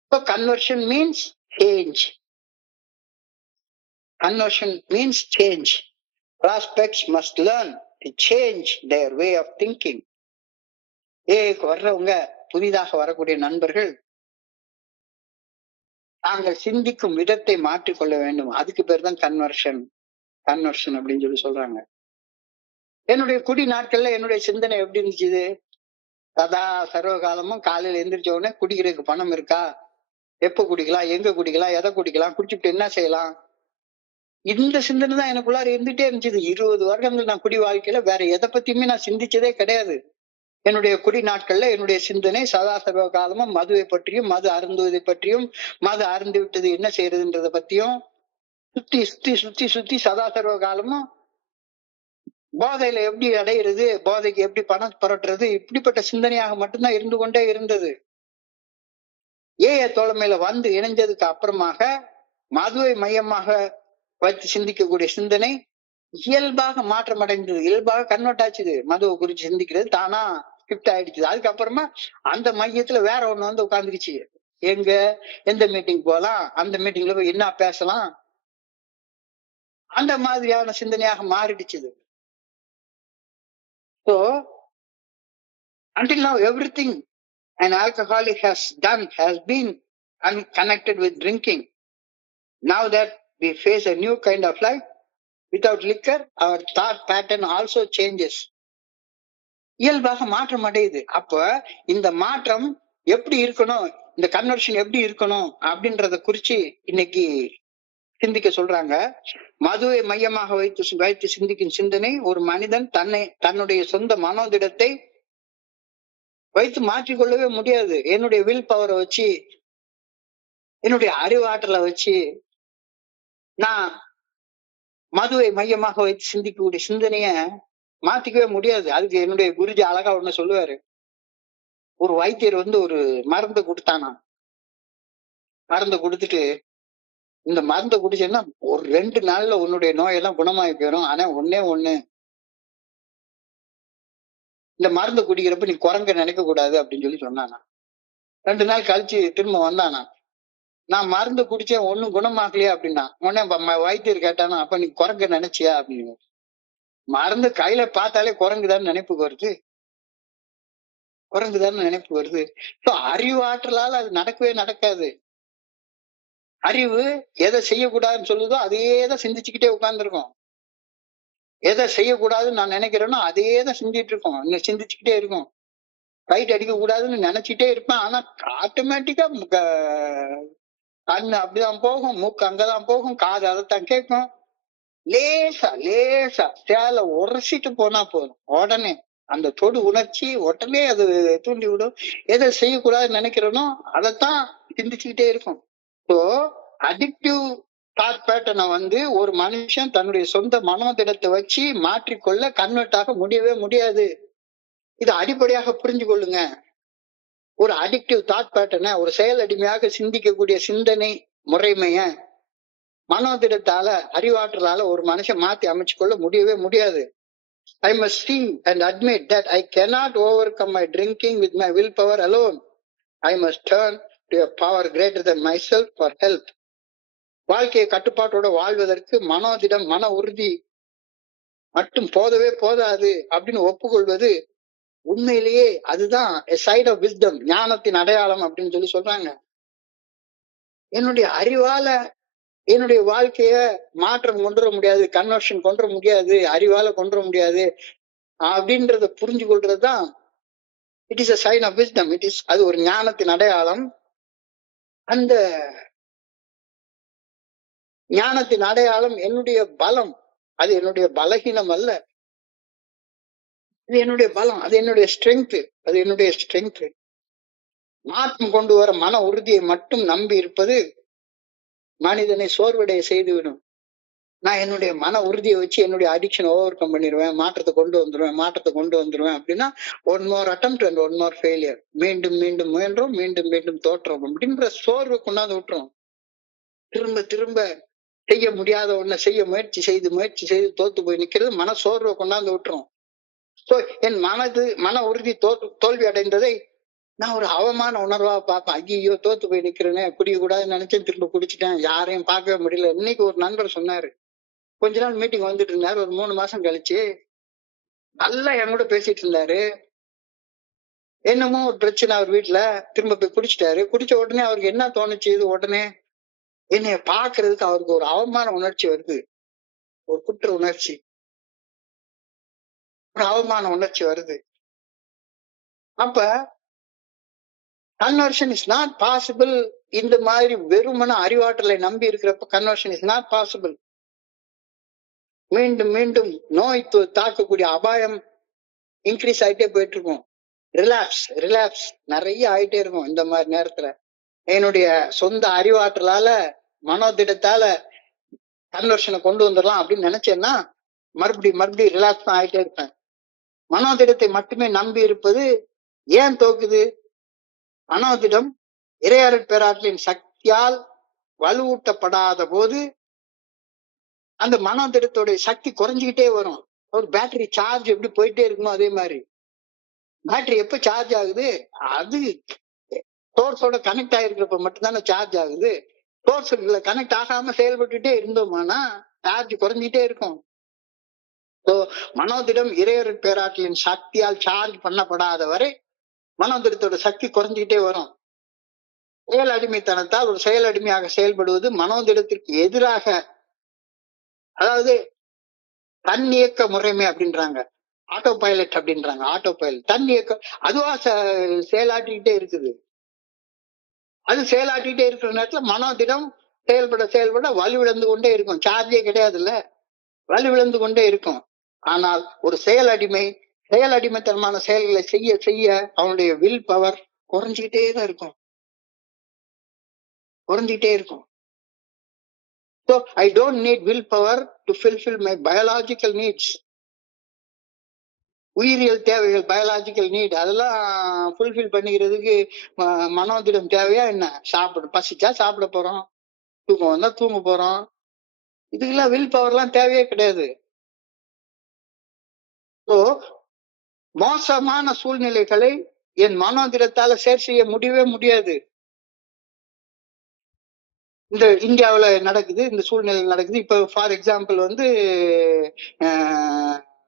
இப்போ conversion means change. Conversion means change. Prospects must learn to change their way of thinking. வர்றவங்க, புதிதாக வரக்கூடிய நண்பர்கள் தாங்கள் சிந்திக்கும் விதத்தை மாற்றிக்கொள்ள வேண்டும். அதுக்கு பேர் தான் கன்வர்ஷன். கன்வர்ஷன் அப்படின்னு சொல்றாங்க. என்னுடைய குடி நாட்கள்ல என்னுடைய சிந்தனை எப்படி இருந்துச்சு? சதா சர்வ காலமும் காலையில எந்திரிச்ச உடனே குடிக்கிறதுக்கு பணம் இருக்கா, எப்ப குடிக்கலாம், எங்க குடிக்கலாம், எதை குடிக்கலாம், குடிச்சுட்டு என்ன செய்யலாம், இந்த சிந்தனை தான் எனக்குள்ளார இருந்துட்டே இருந்துச்சு. 20 வருடங்கள் நான் குடி வாழ்க்கையில வேற எதை பத்தியுமே நான் சிந்திச்சதே கிடையாது. என்னுடைய குடி நாட்கள்ல என்னுடைய சிந்தனை சதா சர்வ காலமும் மதுவை பற்றியும், மது அருந்துவதை பற்றியும், மது அருந்து விட்டது என்ன செய்யறதுன்றத பத்தியும் சுத்தி சுத்தி சுத்தி சுத்தி சதா சர்வ காலமும் போதையில எப்படி அடையிறது, போதைக்கு எப்படி பணம் புரட்டுறது, இப்படிப்பட்ட சிந்தனையாக மட்டும்தான் இருந்து கொண்டே இருந்தது. தோழமையில வந்து இணைஞ்சதுக்கு அப்புறமாக மதுவை மையமாக வைத்து சிந்திக்கக்கூடிய சிந்தனை இயல்பாக மாற்றம் அடைந்தது, இயல்பாக கன்வெர்ட் ஆச்சுது. மதுவை குறிச்சு சிந்திக்கிறது தானா ஷிஃப்ட் ஆயிடுச்சு. அதுக்கப்புறமா அந்த மையத்துல வேற ஒண்ணு வந்து உட்காந்துக்குச்சு. எங்க எந்த மீட்டிங் போலாம், அந்த மீட்டிங்ல போய் என்ன பேசலாம், அந்த மாதிரியான சிந்தனையாக மாறிடுச்சுது. So, until now, everything an alcoholic has done has been connected with drinking. Now that we face a new kind of life without liquor, our thought pattern also changes. இயல்பாக மாற்றம் அடையுது. அப்ப இந்த மாற்றம் எப்படி இருக்கணும், இந்த கன்வர்ஷன் எப்படி இருக்கணும் அப்படின்றத குறிச்சு இன்னைக்கு சிந்திக்க சொல்றாங்க. மதுவை மையமாக வைத்து சிந்திக்கும் சிந்தனை ஒரு மனிதன் தன்னுடைய சொந்த மனோதிடத்தை வைத்து மாற்றிக்கொள்ளவே முடியாது. என்னுடைய வில் பவரை வச்சு, என்னுடைய அறிவாற்றலை வச்சு நான் மதுவை மையமாக வைத்து சிந்திக்கக்கூடிய சிந்தனைய மாத்திக்கவே முடியாது. அதுக்கு என்னுடைய குருஜி அழகா ஒண்ணு சொல்லுவாரு. ஒரு வைத்தியர் ஒரு மருந்து கொடுத்தானா, மருந்து கொடுத்துட்டு, இந்த மருந்தை குடிச்சேன்னா ஒரு 2 நாள்ல உன்னுடைய நோயெல்லாம் குணமாகி போயிடும், ஆனா ஒண்ணே ஒண்ணு, இந்த மருந்து குடிக்கிறப்ப நீ குரங்க நினைக்க கூடாது அப்படின்னு சொன்னானா. 2 நாள் கழிச்சு திரும்ப வந்தானா, நான் மருந்து குடிச்சேன் ஒண்ணும் குணமாக்கலையா அப்படின்னா. உடனே வைத்தியர் கேட்டானா, அப்ப நீ குரங்க நினைச்சியா அப்படின்னு. மருந்து கையில பார்த்தாலே குரங்குதான்னு நினைப்பு வருது, குரங்குதான்னு நினைப்பு வருது. அறிவாற்றலால அது நடக்கவே நடக்காது. அறிவு எதை செய்யக்கூடாதுன்னு சொல்லுதோ அதையேதான் சிந்திச்சுக்கிட்டே உட்கார்ந்துருக்கோம். எதை செய்யக்கூடாதுன்னு நான் நினைக்கிறேனோ அதையேதான் செஞ்சிட்டு இருக்கோம், சிந்திச்சுக்கிட்டே இருக்கும். ரைட் அடிக்க கூடாதுன்னு நினைச்சிட்டே இருப்பேன், ஆனா ஆட்டோமேட்டிக்கா கண்ணு அப்படிதான் போகும், மூக்கு அங்கதான் போகும், காது அதைத்தான் கேட்கும். லேசா லேசா சேலை உரசிட்டு போனா போதும், உடனே அந்த தொடு உணர்ச்சி உடனே அது தூண்டி விடும். எதை செய்யக்கூடாதுன்னு நினைக்கிறேனோ அதைத்தான் சிந்திச்சுக்கிட்டே இருக்கும். ஸோ அடிக்டிவ் தாட் பேட்டர்னை ஒரு மனுஷன் தன்னுடைய சொந்த மனோதிடத்தை வச்சு மாற்றிக்கொள்ள கன்வெர்ட் ஆக முடியவே முடியாது. இது அடிப்படையாக புரிஞ்சு கொள்ளுங்க. ஒரு அடிக்டிவ் தாட் பேட்டர்னை, ஒரு செயல் அடிமையாக சிந்திக்கக்கூடிய சிந்தனை முறைமைய மனோதிடத்தால, அறிவாற்றலால ஒரு மனுஷன் மாத்தி அமைச்சு கொள்ள முடியவே முடியாது. I must see and admit that I cannot overcome my drinking with my willpower alone. I must turn to a power greater than myself for help. வாழ்க்கையை கட்டுப்பாட்டோட வாழ்வதற்கு மனோதிடம், மன உறுதி மட்டும் போதவே போதாது அப்படின்னு ஒப்புக்கொள்வது உண்மையிலேயே அதுதான் சைட் ஆஃப் விஸ்டம், ஞானத்தின் அடையாளம் அப்படின்னு சொல்லி சொல்றாங்க. என்னுடைய அறிவால என்னுடைய வாழ்க்கைய மாற்றம் கொண்டு வர முடியாது, கன்வர்ஷன் கொண்டு வர முடியாது, அறிவால கொண்டு வர முடியாது அப்படின்றத புரிஞ்சு கொள்றதுதான் it is a sign of wisdom. அது ஒரு ஞானத்தின் அடையாளம். அந்த ஞானத்தின் அடையாளம் என்னுடைய பலம், அது என்னுடைய பலகீனம் அல்ல. அது என்னுடைய பலம், அது என்னுடைய ஸ்ட்ரென்த், அது என்னுடைய ஸ்ட்ரென்த். மாற்றம் கொண்டு வர மன உறுதியை மட்டும் நம்பி இருப்பது மனிதனை சோர்வடைய செய்துவிடும். நான் என்னுடைய மன உறுதியை வச்சு என்னுடைய அடிக்ஷன் ஓவர் கம் பண்ணிடுவேன், மாற்றத்தை கொண்டு வந்துருவேன் அப்படின்னா one more attempt and one more failure, மீண்டும் மீண்டும் முயன்றோம், மீண்டும் மீண்டும் தோற்றோம் அப்படின்ற சோர்வை கொண்டாந்து விட்டுரும். திரும்ப திரும்ப செய்ய முடியாத ஒண்ண செய்ய முயற்சி செய்து தோத்து போய் நிக்கிறது மன சோர்வை கொண்டாந்து விட்டுரும். என் மன உறுதி தோல்வி அடைந்ததை நான் ஒரு அவமான உணர்வா பார்ப்பேன். ஐயோ தோத்து போய் நிக்கிறேனே, குடிக்க கூடாதுன்னு நினைச்சேன், திரும்ப குடிச்சிட்டேன், யாரையும் பார்க்கவே முடியல. இன்னைக்கு ஒரு நண்பர் சொன்னாரு, கொஞ்ச நாள் மீட்டிங் வந்துட்டு இருந்தாரு, ஒரு 3 மாசம் கழிச்சு நல்லா என் கூட பேசிட்டு இருந்தாரு. என்னமோ ஒரு பிரச்சனை அவர் வீட்டுல, திரும்ப போய் குடிச்சிட்டாரு. குடிச்ச உடனே அவருக்கு என்ன தோணுச்சு, இது உடனே என்னைய பாக்குறதுக்கு அவருக்கு ஒரு அவமான உணர்ச்சி வருது, ஒரு குற்ற உணர்ச்சி, ஒரு அவமான உணர்ச்சி வருது. அப்ப கன்வர்ஷன் இஸ் நாட் பாசிபிள். இந்த மாதிரி வெறுமன அறிவாற்றலை நம்பி இருக்கிறப்ப கன்வர்ஷன் இஸ் நாட் பாசிபிள். மீண்டும் மீண்டும் நோய் தாக்கக்கூடிய அபாயம் இன்க்ரீஸ் ஆயிட்டே போயிட்டு இருக்கும். ரிலாப்ஸ் நிறைய ஆயிட்டே இருக்கும். இந்த மாதிரி நேரத்துல என்னுடைய சொந்த அறிவாற்றலால, மனோதிடத்தால கன்வர்ஷனை கொண்டு வந்துடலாம் அப்படின்னு நினைச்சேன்னா மறுபடியும் ரிலாக்ஸ் தான் ஆயிட்டே இருப்பேன். மனோதிடத்தை மட்டுமே நம்பி இருப்பது ஏன் தோக்குது? மனோதிடம் இறையருட் பேராற்றலின் சக்தியால் வலுவூட்டப்படாத போது அந்த மனோதிடத்தோட சக்தி குறைஞ்சிக்கிட்டே வரும். ஒரு பேட்டரி சார்ஜ் எப்படி போயிட்டே இருக்குமோ அதே மாதிரி பேட்டரி எப்ப சார்ஜ் ஆகுது, அது சோர்ஸோட கனெக்ட் ஆயிருக்கிறப்ப மட்டும்தானே சார்ஜ் ஆகுது. சோர்ஸ்ல கனெக்ட் ஆகாம செயல்பட்டுட்டே இருந்தோம்னா சார்ஜ் குறைஞ்சிட்டே இருக்கும். மனோதிடம் இறையருட் பேராற்றலின் சக்தியால் சார்ஜ் பண்ணப்படாத வரை மனோதிடத்தோட சக்தி குறைஞ்சிக்கிட்டே வரும். செயல் அடிமைத்தனத்தால் ஒரு செயல் அடிமையாக செயல்படுவது மனோதிடத்திற்கு எதிராக, அதாவது தன்னியக்க முறைமை அப்படின்றாங்க, ஆட்டோ பைலட் அப்படின்றாங்க. ஆட்டோ பைலட் தன் இயக்கம், அதுவா செயலாற்றிக்கிட்டே இருக்குது. அது செயலாற்றிக்கிட்டே இருக்கிற நேரத்துல மனோதிடம் செயல்பட வலுவிழந்து கொண்டே இருக்கும். சார்ஜே கிடையாதுல்ல, வலுவிழந்து கொண்டே இருக்கும். ஆனால் ஒரு செயல் அடிமைத்தனமான செயல்களை செய்ய செய்ய அவனுடைய வில் பவர் குறைஞ்சிக்கிட்டே தான் இருக்கும். So I don't need willpower to fulfill my biological needs. உயிரியல் தேவைகள், பயாலஜிக்கல் நீட், அதெல்லாம் ஃபுல்ஃபில் பண்ணிக்கிறதுக்கு மனோதிடம் தேவையா என்ன? பசிச்சா சாப்பிட போறோம், தூக்கம் வந்தா தூங்க போறோம். இதுக்கெல்லாம் வில் பவர்லாம் தேவையே கிடையாது. மோசமான சூழ்நிலைகளை என் மனோதிடத்தால செய்ய முடியவே முடியாது. இந்த இந்தியாவுல நடக்குது, இந்த சூழ்நிலை நடக்குது. இப்ப ஃபார் எக்ஸாம்பிள்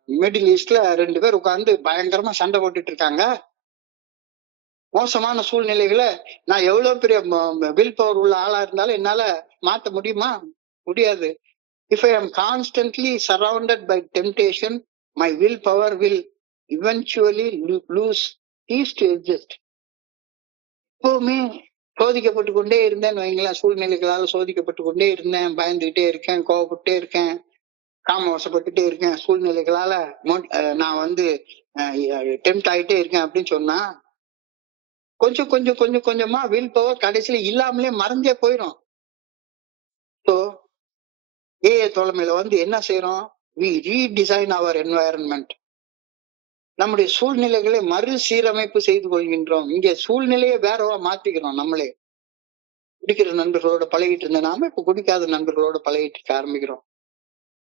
மிடில் ஈஸ்ட்ல 2 பேர் உட்கார்ந்து பயங்கரமா சண்டை போட்டுட்டு இருக்காங்க. மோசமான சூழ்நிலைகளை நான் எவ்வளவு பெரிய வில் பவர் உள்ள ஆளா இருந்தாலும் என்னால மாத்த முடியுமா? முடியாது. If I am constantly surrounded by temptation, my willpower will eventually cease to exist. எப்பவுமே சோதிக்கப்பட்டு கொண்டே இருந்தேன்னு வைங்களேன், சூழ்நிலைகளால சோதிக்கப்பட்டு கொண்டே இருந்தேன், பயந்துகிட்டே இருக்கேன், கோவப்பட்டே இருக்கேன், காமவசப்பட்டுட்டே இருக்கேன், சூழ்நிலைகளால நான் டெம்ட் ஆகிட்டே இருக்கேன் அப்படின்னு சொன்னா கொஞ்சமா வில் பவர் கடைசியில இல்லாமலே மறைஞ்சே போயிடும். தோழமையில என்ன செய்யறோம்? we redesign our environment. நம்முடைய சூழ்நிலைகளை மறுசீரமைப்பு செய்து கொள்கின்றோம். இங்க சூழ்நிலையை வேறவா மாத்திக்கிறோம். நம்மளே குடிக்கிற நண்பர்களோட பழகிட்டு இருந்த நாம இப்ப குடிக்காத நண்பர்களோட பழகிட்டு இருக்க ஆரம்பிக்கிறோம்.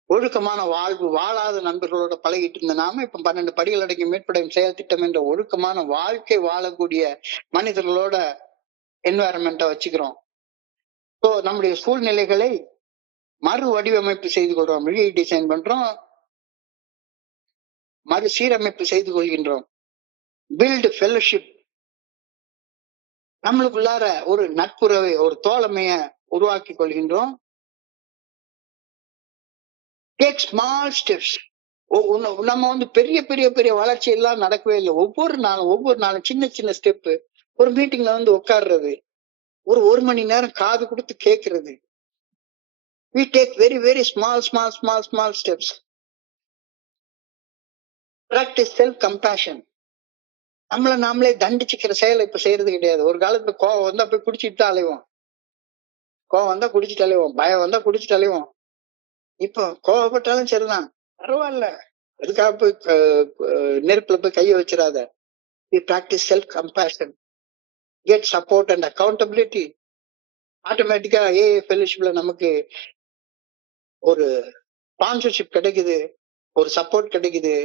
ஒழுக்கமான வாழ்வு வாழாத நண்பர்களோட பழகிட்டு இருந்த நாம இப்ப 12 படிகள் அடங்கி மீட்படையும் செயல் திட்டம் என்ற ஒழுக்கமான வாழ்க்கை வாழக்கூடிய மனிதர்களோட என்வாயரன்மெண்டா வச்சுக்கிறோம். ஸோ நம்முடைய சூழ்நிலைகளை மறு வடிவமைப்பு செய்து கொள்றோம், ரீடிசைன் பண்றோம், மறுசீரமைப்பு செய்து கொள்கின்றோம். பில்ட் ஃபெல்லோஷிப், நம்மளுக்குள்ளார ஒரு நட்புறவை, ஒரு தோழமைய உருவாக்கி கொள்கின்றோம். Take small steps. நம்ம வந்து பெரிய பெரிய பெரிய வளர்ச்சி எல்லாம் நடக்கவே இல்லை. ஒவ்வொரு நாளும் சின்ன சின்ன ஸ்டெப். ஒரு மீட்டிங்ல வந்து உட்கார்றது, ஒரு மணி நேரம் காது கொடுத்து கேட்கறது. We take very very small steps. Practice self compassion. நம்மளை நாமளே தண்டிச்சுக்கிற செயலை இப்ப செய்யறது கிடையாது. ஒரு காலத்துல கோவம் வந்தா போய் குடிச்சிட்டு அலைவோம், பயம் வந்தா குடிச்சிட்டு அலைவோம். இப்போ கோவப்பட்டாலும் சரிதான், பரவாயில்ல, அதுக்காக போய் நெருப்புல போய் கைய வச்சிடாத. We practice self compassion, get support and accountability. ஆட்டோமேட்டிக்கா ஏஏ ஃபெல்லோஷிப்ல நமக்கு ஒரு ஸ்பான்சர்ஷிப் கிடைக்குது, ஒரு சப்போர்ட் கிடைக்குது.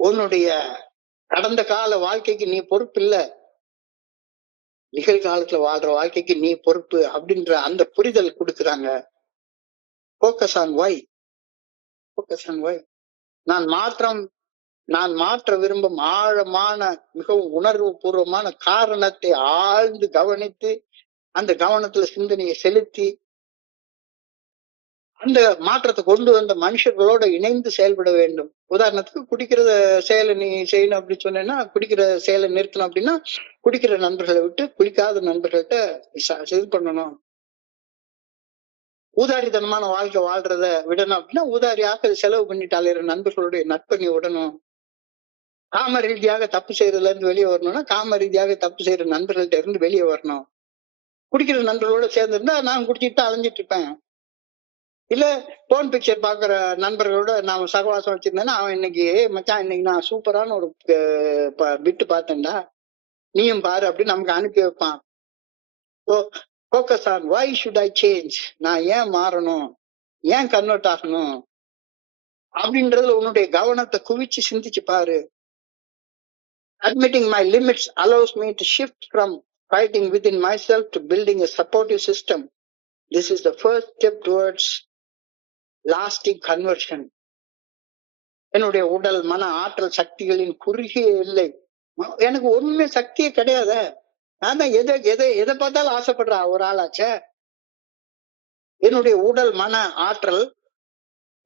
உன்னுடைய கடந்த கால வாழ்க்கைக்கு நீ பொறுப்பு இல்ல, நிகழ்காலத்துல வாழ்ற வாழ்க்கைக்கு நீ பொறுப்பு அப்படின்ற அந்த புரிதல் கொடுக்குறாங்க. Focus on why. நான் மாற்ற விரும்பும் ஆழமான, மிகவும் உணர்வு பூர்வமான காரணத்தை ஆழ்ந்து கவனித்து, அந்த கவனத்துல சிந்தனையை செலுத்தி, அந்த மாற்றத்தை கொண்டு வந்த மனுஷர்களோட இணைந்து செயல்பட வேண்டும். உதாரணத்துக்கு குடிக்கிற செயலை நீ செய்யணும் அப்படின்னு சொன்னேன்னா, குடிக்கிற செயலை நிறுத்தணும் அப்படின்னா, குடிக்கிற நண்பர்களை விட்டு குடிக்காத நண்பர்கள்ட்ட இது பண்ணணும். ஊதாரித்தனமான வாழ்க்கை வாழ்றத விடணும் அப்படின்னா, ஊதாரியாக செலவு பண்ணிட்டு அலையிற நண்பர்களுடைய நட்பணி விடணும். காம ரீதியாக தப்பு செய்யறதுல இருந்து வெளியே வரணும்னா, காம ரீதியாக தப்பு செய்யற நண்பர்கள்ட்ட இருந்து வெளியே வரணும். குடிக்கிற நண்பர்களோட சேர்ந்து இருந்தா நான் குடிச்சிட்டு அலைஞ்சிட்டு இருப்பேன். இல்ல போன் பிக்சர் பாக்குற நண்பர்களோட நாம சகவாசம் வச்சிருந்தேன்னா, அவன் இன்னைக்கு மச்சான் இன்னைக்கு நான் சூப்பரான ஒரு பிட்டு பார்த்தேன்டா, நீயும் பாரு அப்படின்னு நமக்கு அனுப்பி வைப்பான். Focus on why should I change. நான் ஏன் மாறணும், ஏன் கன்வெர்ட் ஆகணும் அப்படின்றதுல உன்னுடைய கவனத்தை குவிச்சு சிந்திச்சு பாரு. Admitting my limits allows me to shift from fighting within myself to building a supportive system. This is the first step towards lasting conversion. என்னுடைய உடல் மன ஆற்றல் சக்திகளின் குறுகிய இல்லை. எனக்கு ஒண்ணுமே சக்தியே கிடையாத, நான் தான் எதை பார்த்தாலும் ஆசைப்படுறா ஒரு ஆளாச்ச. என்னுடைய உடல் மன ஆற்றல்,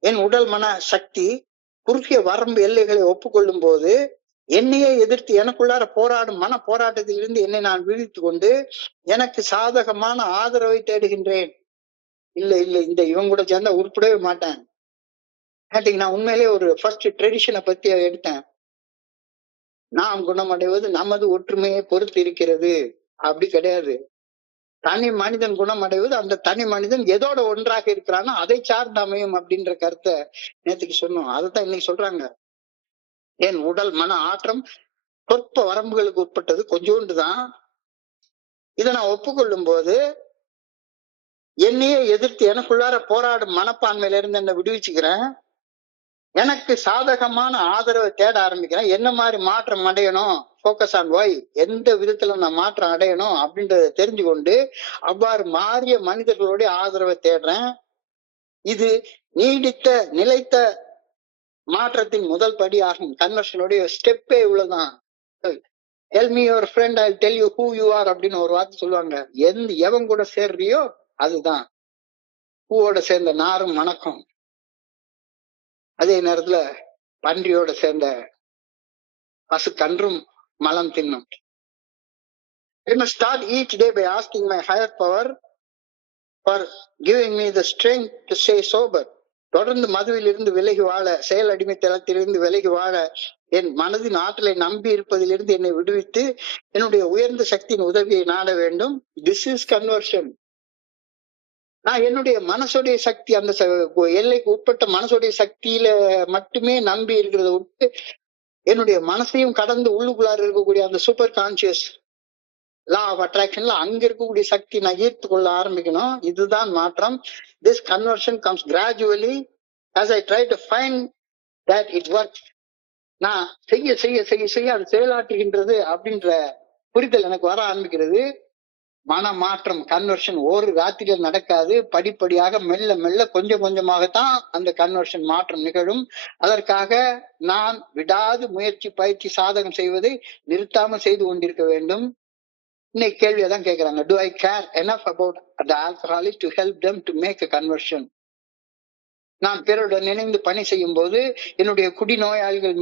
என் உடல் மன சக்தி குறுகிய வரம்பு எல்லைகளை ஒப்புக்கொள்ளும் போது, என்னையே எதிர்த்து எனக்குள்ளார போராடும் மன போராட்டத்திலிருந்து என்னை நான் விழித்து கொண்டு எனக்கு சாதகமான ஆதரவை தேடுகின்றேன். இல்ல இந்த இவங்க கூட சேர்ந்தா உருப்படவே மாட்டேன். நான் உண்மையிலே ஒரு ஃபர்ஸ்ட் ட்ரெடிஷனை பத்தி எடுத்தேன். நாம் குணமடைவது நமது ஒற்றுமையை பொறுத்து இருக்கிறது. அப்படி கிடையாது. தனி மனிதன் குணமடைவது அந்த தனி மனிதன் எதோட ஒன்றாக இருக்கிறானோ அதை சார்ந்து அமையும் அப்படின்ற கருத்தை நேற்றுக்கு சொன்னோம். அதைத்தான் இன்னைக்கு சொல்றாங்க. என் உடல் மன ஆற்றம் சொற்ப வரம்புகளுக்கு உட்பட்டது, கொஞ்சோண்டு தான். இதை நான் ஒப்புக்கொள்ளும் போது என்னையே எதிர்த்து எனக்குள்ளார போராடும் மனப்பான்மையில இருந்து என்ன விடுவிச்சுக்கிறேன். எனக்கு சாதகமான ஆதரவை தேட ஆரம்பிக்கிறேன். என்ன மாதிரி மாற்றம் அடையணும், ஃபோக்கஸ் ஆன் வை, எந்த விதத்துல நான் மாற்றம் அடையணும் அப்படின்றத தெரிஞ்சு கொண்டு அவ்வாறு மாறிய மனிதர்களுடைய ஆதரவை தேடுறேன். இது நீடித்த நிலைத்த மாற்றத்தின் முதல் படி ஆகும். கன்வர்ஷனுடைய ஸ்டெப்பே இவ்வளவுதான். Tell me your friend, I'll tell you who you are அப்படின்னு ஒரு வார்த்தை சொல்லுவாங்க. எவன் கூட சேர்றியோ அதுதான். பூவோட சேர்ந்த நாரும் மணக்கும், அதே நேரத்துல பன்றியோட சேர்ந்த பசு கன்றும் மலம் தின்னும். I must start each day by asking my higher power for giving me the strength to stay sober. தொடர்ந்து மதுவிலிருந்து விலகி வாழ, செயல் அடிமைத்தளத்திலிருந்து விலகி வாழ, என் மனதின் ஆற்றலை நம்பி இருப்பதிலிருந்து என்னை விடுவித்து என்னுடைய உயர்ந்த சக்தியின் உதவியை நாட வேண்டும். This is conversion. நான் என்னுடைய மனசுடைய சக்தி, அந்த எல்லைக்கு உட்பட்ட மனசுடைய சக்தியில மட்டுமே நம்பி இருக்கிறத விட்டு என்னுடைய மனசையும் கடந்து உள்ளுக்குள்ளார இருக்கக்கூடிய அந்த சூப்பர் கான்சியஸ் லா ஆஃப் அட்ராக்ஷன்ல அங்க இருக்கக்கூடிய சக்தி நான் ஈர்த்து கொள்ள ஆரம்பிக்கணும். இதுதான் மாற்றம். This conversion comes gradually as I try to find that it works. நான் செய்ய செய்ய செய்ய செய்ய அது செயலாற்றுகின்றது அப்படின்ற புரிதல் எனக்கு வர ஆரம்பிக்கிறது. மன மாற்றம், கன்வர்ஷன் ஒரு ராத்திரியில் நடக்காது. படிப்படியாக மெல்ல மெல்ல கொஞ்சம் கொஞ்சமாகத்தான் அந்த கன்வர்ஷன் மாற்றம் நிகழும். அதற்காக நான் விடாது முயற்சி, பயிற்சி, சாதகம் செய்வதை நிறுத்தாமல் செய்து கொண்டிருக்க வேண்டும். இன்னைக்கு கேள்வியதான் கேட்கிறாங்க. Do I care enough about the alcoholic to help them to make a conversion? நான் பிறருடன் இணைந்து பணி செய்யும் போது என்னுடைய குடிநோயாளிகள்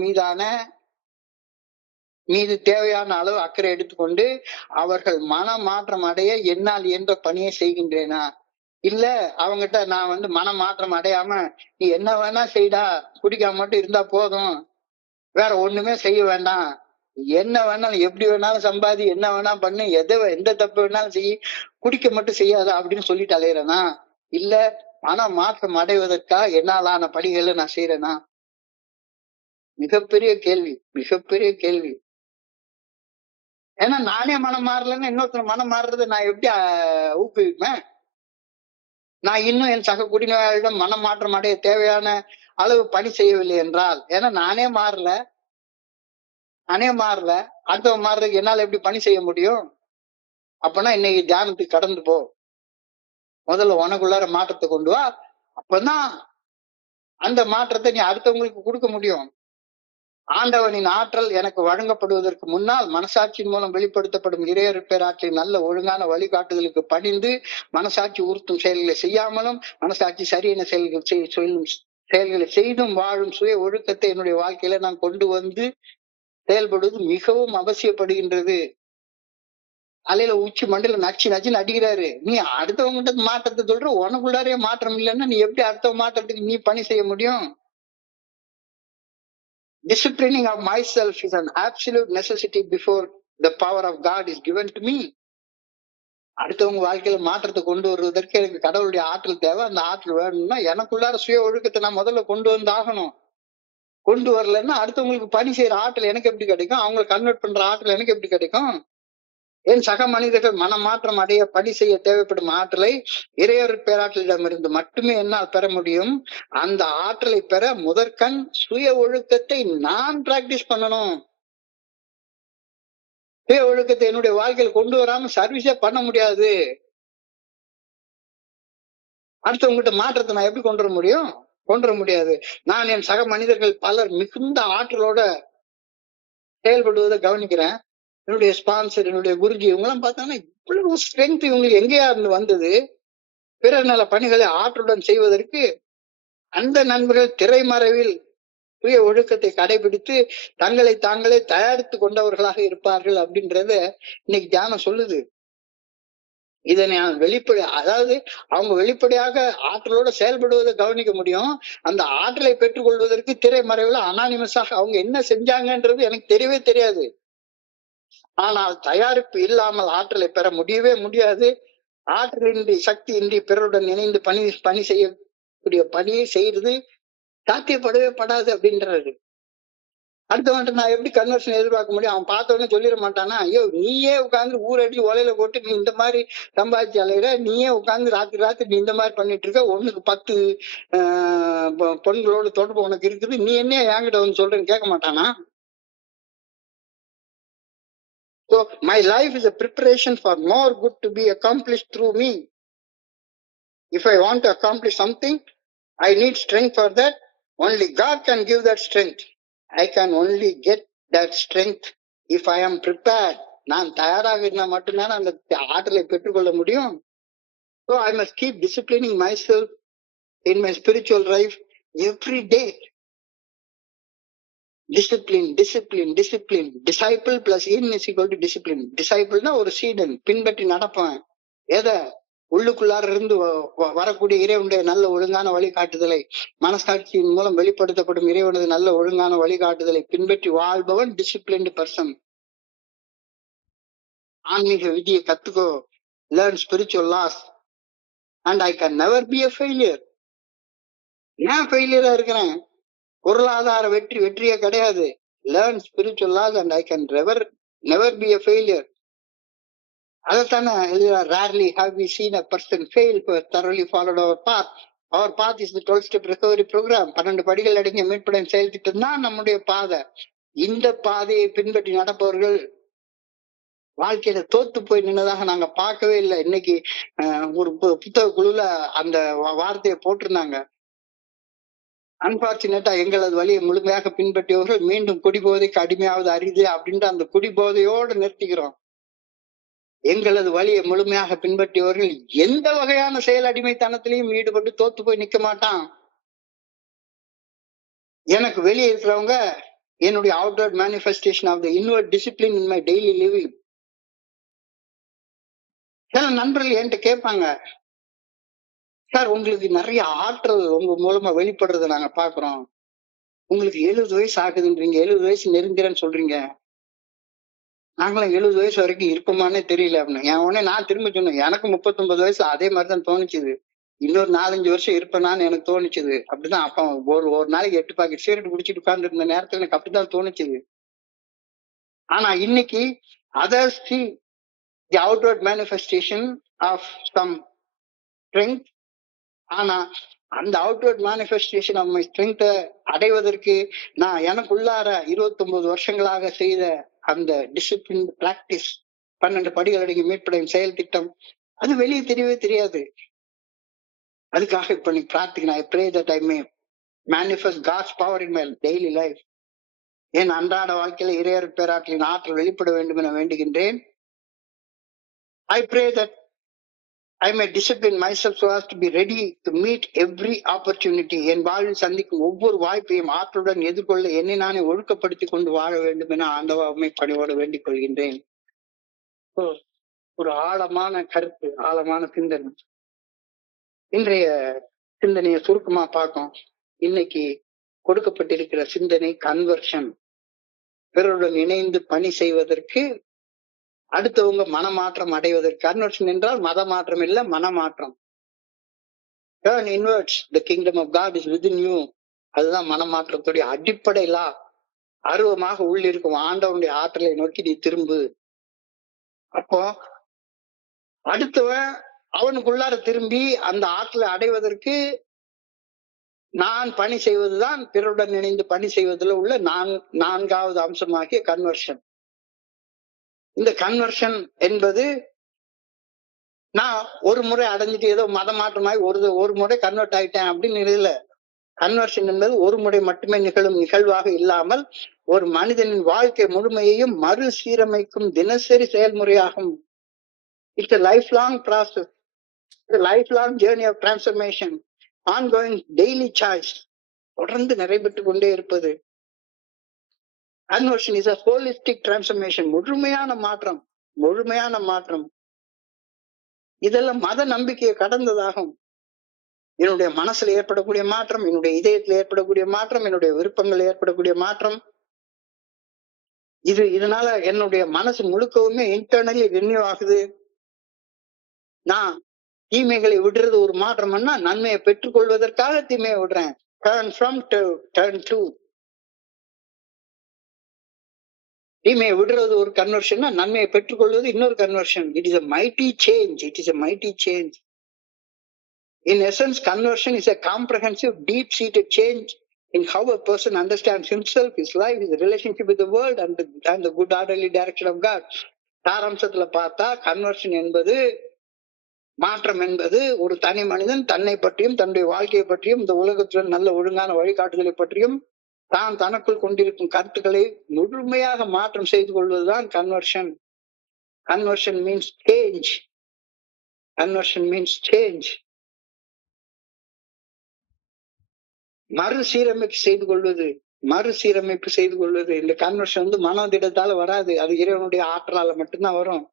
மீது தேவையான அளவு அக்கறை எடுத்துக்கொண்டு அவர்கள் மன மாற்றம் அடைய என்னால் இயன்ற பணியை செய்கின்றேனா? இல்ல அவங்ககிட்ட நான் மன மாற்றம் அடையாம நீ என்ன வேணா செய்டா, குடிக்காம மட்டும் இருந்தா போதும், வேற ஒண்ணுமே செய்ய வேண்டாம், என்ன வேணாலும் எப்படி வேணாலும் சம்பாதி, என்ன வேணா பண்ணு, எந்த தப்பு வேணாலும் செய்ய, குடிக்க மட்டும் செய்யாத அப்படின்னு சொல்லிட்டு அலையிறேனா? இல்ல மன மாற்றம் அடைவதற்காக என்னாலான பணிகளை நான் செய்யறேனா? மிகப்பெரிய கேள்வி, மிகப்பெரிய கேள்வி. ஏன்னா நானே மனம் மாறலன்னு இன்னொருத்தர் மனம் மாறுறது நான் எப்படி ஊக்குவிப்பேன்? நான் இன்னும் என் சக குடிநோயாளிடம் மனம் மாற்றம் அடைய தேவையான அளவு பணி செய்யவில்லை என்றால், ஏன்னா நானே மாறல, அடுத்தவன் மாறுறதுக்கு என்னால எப்படி பணி செய்ய முடியும்? அப்பனா இன்னைக்கு தியானத்துக்கு கடந்து போ, முதல்ல உனக்குள்ளார மாற்றத்தை கொண்டு வா. அப்பதான் அந்த மாற்றத்தை நீ அடுத்தவங்களுக்கு கொடுக்க முடியும். ஆண்டவனின் ஆற்றல் எனக்கு வழங்கப்படுவதற்கு முன்னால் மனசாட்சியின் மூலம் வெளிப்படுத்தப்படும் இறையர் பேராற்றின் நல்ல ஒழுங்கான வழிகாட்டுதலுக்கு பணிந்து மனசாட்சி உறுத்தும் செயல்களை செய்யாமலும் மனசாட்சி சரியான செயல்களை செய்தும் வாழும் சுய ஒழுக்கத்தை என்னுடைய வாழ்க்கையில நான் கொண்டு வந்து செயல்படுவது மிகவும் அவசியப்படுகின்றது. அலையில உச்சி மண்டல நச்சுன்னு அடிக்கிறாரு. நீ அடுத்தவங்கிட்ட மாற்றத்தை சொல்ற, உனக்குள்ளாரே மாற்றம் இல்லைன்னா நீ எப்படி அடுத்த மாற்றத்துக்கு நீ பணி செய்ய முடியும்? Disciplining of myself is an absolute necessity before the power of God is given to me. அடுத்தவங்க வாழ்க்கையில மாற்றத்தை கொண்டு வருவதற்கு எனக்கு கடவுளுடைய ஆற்றல் தேவை. அந்த ஆற்றல் வேணும்னா எனக்குள்ளார சுய ஒழுக்கத்தை நான் முதல்ல கொண்டு வந்து ஆகணும். கொண்டு வரலன்னா அடுத்தவங்களுக்கு பணி செய்யற ஆற்றல் எனக்கு எப்படி கிடைக்கும்? அவங்களை கன்வெர்ட் பண்ற ஆற்றல் எனக்கு எப்படி கிடைக்கும்? என் சக மனிதர்கள் மனமாற்றம் அடைய பணி செய்ய தேவைப்படும் ஆற்றலை இறையர் பேராற்றலிடமிருந்து மட்டுமே என்னால் பெற முடியும். அந்த ஆற்றலை பெற முதற்கண் சுய ஒழுக்கத்தை நான் பிராக்டிஸ் பண்ணணும். சுய ஒழுக்கத்தை என்னுடைய வாழ்க்கையில் கொண்டு வராம சர்வீஸே பண்ண முடியாது. அடுத்தவங்ககிட்ட மாற்றத்தை நான் எப்படி கொண்டு வர முடியும்? கொண்டு வர முடியாது. நான் என் சக மனிதர்கள் பலர் மிகுந்த ஆற்றலோட செயல்படுவதை கவனிக்கிறேன். என்னுடைய ஸ்பான்சர், என்னுடைய குருஜி, இவங்கெல்லாம் பார்த்தாங்கன்னா இவ்வளவு ஸ்ட்ரென்த் இவங்களுக்கு எங்கேயா இருந்து வந்தது? பிறர் நல பணிகளை ஆற்றலுடன் செய்வதற்கு அந்த நண்பர்கள் திரைமறைவில் சுய ஒழுக்கத்தை கடைபிடித்து தங்களை தாங்களே தயாரித்து கொண்டவர்களாக இருப்பார்கள் அப்படின்றத இன்னைக்கு தியானம் சொல்லுது. இதை நான் அதாவது அவங்க வெளிப்படையாக ஆற்றலோட செயல்படுவதை கவனிக்க முடியும். அந்த ஆற்றலை பெற்றுக்கொள்வதற்கு திரைமறைவில் அனானிமஸாக அவங்க என்ன செஞ்சாங்கன்றது எனக்கு தெரியவே தெரியாது. ஆனால் தயாரிப்பு இல்லாமல் ஆற்றலை பெற முடியவே முடியாது. ஆற்றலின்றி, சக்தியின்றி பிறருடன் இணைந்து பணி செய்யக்கூடிய பணியை செய்யறது சாத்தியப்படவே படாது அப்படின்றது. அடுத்தவன்ட்டு நான் எப்படி கன்வர்ஷன் எதிர்பார்க்க முடியும்? அவன் பார்த்தவொடனே சொல்லிட மாட்டானா, ஐயோ நீயே உட்காந்து ஊரடி ஒலையில போட்டு நீ இந்த மாதிரி சம்பாதிச்சு அலையிற, நீயே உட்காந்து ராத்திரி நீ இந்த மாதிரி பண்ணிட்டு இருக்க, ஒண்ணுக்கு 10 பெண்களோட தொடர்பு உனக்கு இருக்குது, நீ என்ன என்கிட்ட வந்து சொல்றேன்னு கேட்க மாட்டானா? So my life is a preparation for more good to be accomplished through me. If I want to accomplish something, I need strength for that. Only God can give that strength. I can only get that strength if I am prepared. நான் தயாராக இருந்தா மட்டும்தான் அந்த ஆற்றலை பெற்றுக்கொள்ள முடியும். So I must keep disciplining myself in my spiritual life every day. Discipline. Disciple plus in is equal to discipline. Disciple na ஒரு சீடன், பின்பற்றி நடப்பேன். எதை? உள்ளுக்குள்ளார இருந்து வரக்கூடிய இறைவனுடைய நல்ல ஒழுங்கான வழிகாட்டுதலை, மனசாட்சியின் மூலம் வெளிப்படுத்தப்படும் இறைவனது நல்ல ஒழுங்கான வழிகாட்டுதலை பின்பற்றி வாழ்பவன் டிசிப்ளின்டு பர்சன். ஆன்மீக விதியை கத்துக்கோ. Learn spiritual laws and I can never be a failure. ஏன் ஃபெயிலியரா இருக்கிறேன்? பொருளாதார வெற்றியே கிடையாது. Learn spiritual laws and I can never be a failure. அதைத்தானே rarely have we seen a person fail who has thoroughly followed our path. Our path is the 12-step recovery program. 12 படிகள் அடங்கிய மீட்புடன் செயல் திட்டம் தான் நம்முடைய பாதை. இந்த பாதையை பின்பற்றி நடப்பவர்கள் வாழ்க்கையில தோத்து போய் நின்னதாக நாங்க பார்க்கவே இல்லை. இன்னைக்கு ஒரு புத்தக குழுல அந்த வார்த்தையை போட்டிருந்தாங்க. அன்பார்ச்சுனேட்டா எங்களது வழியை முழுமையாக பின்பற்றியவர்கள் மீண்டும் குடிபோதைக்கு அடிமையாவது அரிது அப்படின்ற அந்த குடிபோதையோடு நிறுத்திக்கிறோம். எங்களது வழியை முழுமையாக பின்பற்றியவர்கள் எந்த வகையான செயல் அடிமைத்தனத்திலையும் ஈடுபட்டு தோத்து போய் நிக்க மாட்டான். எனக்கு வெளியே இருக்கிறவங்க என்னுடைய outward manifestation of the inward discipline in my daily living. சில நண்பர்கள் என்கிட்ட கேட்பாங்க, சார் உங்களுக்கு நிறைய ஆற்றல் உங்க மூலமா வெளிப்படுறதை நாங்க பாக்குறோம். உங்களுக்கு 70 வயசு ஆகுதுன்றீங்க, 70 வயசு நெருங்கிறேன்னு சொல்றீங்க. நாங்களும் 70 வயசு வரைக்கும் இருப்போமானே தெரியல அப்படின்னு. என் உடனே நான் திரும்ப சொன்னேன், எனக்கு 39 வயசு அதே மாதிரிதான் தோணுச்சுது. இன்னொரு 4-5 வருஷம் இருப்பேனான்னு எனக்கு தோணுச்சுது. அப்படிதான் அப்ப ஒரு நாளைக்கு 8 பாக்கெட் சிகரெட் குடிச்சிட்டு உட்கார்ந்து இருந்த நேரத்துல எனக்கு அப்படிதான் தோணுச்சுது. ஆனா இன்னைக்கு others see the outward manifestation of some strength. ஆனா அந்த outward manifestation of my strength அடைவதற்கு நான் எனக்குள்ளார 29 வருஷங்களாக செய்த அந்த டிசிப்ளின் பிராக்டிஸ் 12 படிகள் அடங்கிய மீட்படையும் செயல் திட்டம் அது வெளியே தெரியவே தெரியாது. அதுக்காக இப்ப நீ பிரார்த்திக்கணும். I pray that I may manifest God's power in my daily life. என் அன்றாட வாழ்க்கையில இறையர் பேராற்றலின் ஆற்றல் வெளிப்பட வேண்டும் என வேண்டுகின்றேன். I pray that I may discipline myself so as to be ready to meet every opportunity. என் வாழ்வில் சந்திக்கும் ஒவ்வொரு வாய்ப்பையும் ஆற்றலுடன் எதிர்கொள்ள என்னை நானே ஒழுக்கப்படுத்திக் கொண்டு வாழ வேண்டும் என ஆண்டவமை பணிவோடு வேண்டிக் கொள்கின்றேன். ஒரு ஆழமான கருத்து, ஆழமான சிந்தனை. இன்றைய சிந்தனையை சுருக்கமா பார்க்கும். இன்னைக்கு கொடுக்கப்பட்டிருக்கிற சிந்தனை கன்வர்ஷன். பிறருடன் இணைந்து பணி செய்வதற்கு, அடுத்தவங்க மனமாற்றம் அடைவதற்கு. கன்வர்ஷன் என்றால் மத மாற்றம் இல்ல, மனமாற்றம். Turn inwards, the kingdom of God is within you. அதுதான் மனமாற்றத்துடைய அடிப்படையிலா. அருவமாக உள்ளிருக்கும் ஆண்டவனுடைய ஆற்றலை நோக்கி நீ திரும்பு. அப்போ அடுத்தவன் அவனுக்குள்ளார திரும்பி அந்த ஆற்றலை அடைவதற்கு நான் பணி செய்வதுதான் பிறருடன் இணைந்து பணி செய்வதில் உள்ள நான்காவது அம்சமாகிய கன்வர்ஷன். இந்த கன்வர்ஷன் என்பது நான் ஒரு முறை அடைஞ்சிட்டு ஏதோ மத மாற்றமாய் ஒரு முறை கன்வெர்ட் ஆயிட்டேன் அப்படின்னு இல்ல. கன்வர்ஷன் என்பது ஒரு முறை மட்டுமே நிகழும் நிகழ்வாக இல்லாமல் ஒரு மனிதனின் வாழ்க்கை முழுமையையும் மறுசீரமைக்கும் தினசரி செயல்முறையாகும். It's a lifelong process, a lifelong journey of transformation, ongoing daily choice. தொடர்ந்து நடைபெற்றுக் கொண்டே இருப்பது. Conversion is a holistic transformation. முழுமையான மாற்றம், முழுமையான மாற்றம். இதெல்லாம் மத நம்பிக்கையை கடந்ததாகும். என்னுடைய மனசுல ஏற்படக்கூடிய மாற்றம், என்னுடைய இதயத்துல ஏற்படக்கூடிய மாற்றம், என்னுடைய விருப்பங்கள் ஏற்படக்கூடிய மாற்றம். இதனால என்னுடைய மனசு முழுக்கவுமே இன்டர்னலி ரினியூ ஆகுது. நான் தீமைகளை விடுறது ஒரு மாற்றம்னா நன்மையை பெற்றுக்கொள்வதற்காக தீமையை விடுறேன். Turn from to turn to. தீமையை விடுறது ஒரு கன்வர்ஷன், நன்மையை பெற்றுக்கொள்வது இன்னொரு conversion. It is a mighty change. It is a mighty change. In essence, conversion is a comprehensive, deep-seated change in how a person understands himself, his life, his relationship with the world and the good orderly direction of God. சாராம்சத்துல பார்த்தா conversion என்பது, மாற்றம் என்பது ஒரு தனி மனிதன் தன்னை பற்றியும் தன்னுடைய வாழ்க்கையை பற்றியும் இந்த உலகத்துடன் நல்ல ஒழுங்கான வழிகாட்டுதலை பற்றியும் தான் தனக்குள் கொண்டிருக்கும் கருத்துக்களை முழுமையாக மாற்றம் செய்து கொள்வதுதான் conversion. Conversion means change. Conversion means change. மறுசீரமைப்பு செய்து கொள்வது, மறுசீரமைப்பு செய்து கொள்வது. இந்த கன்வர்ஷன் மனோதிடத்தால வராது, அது இறைவனுடைய ஆற்றலால மட்டும்தான் வரும்.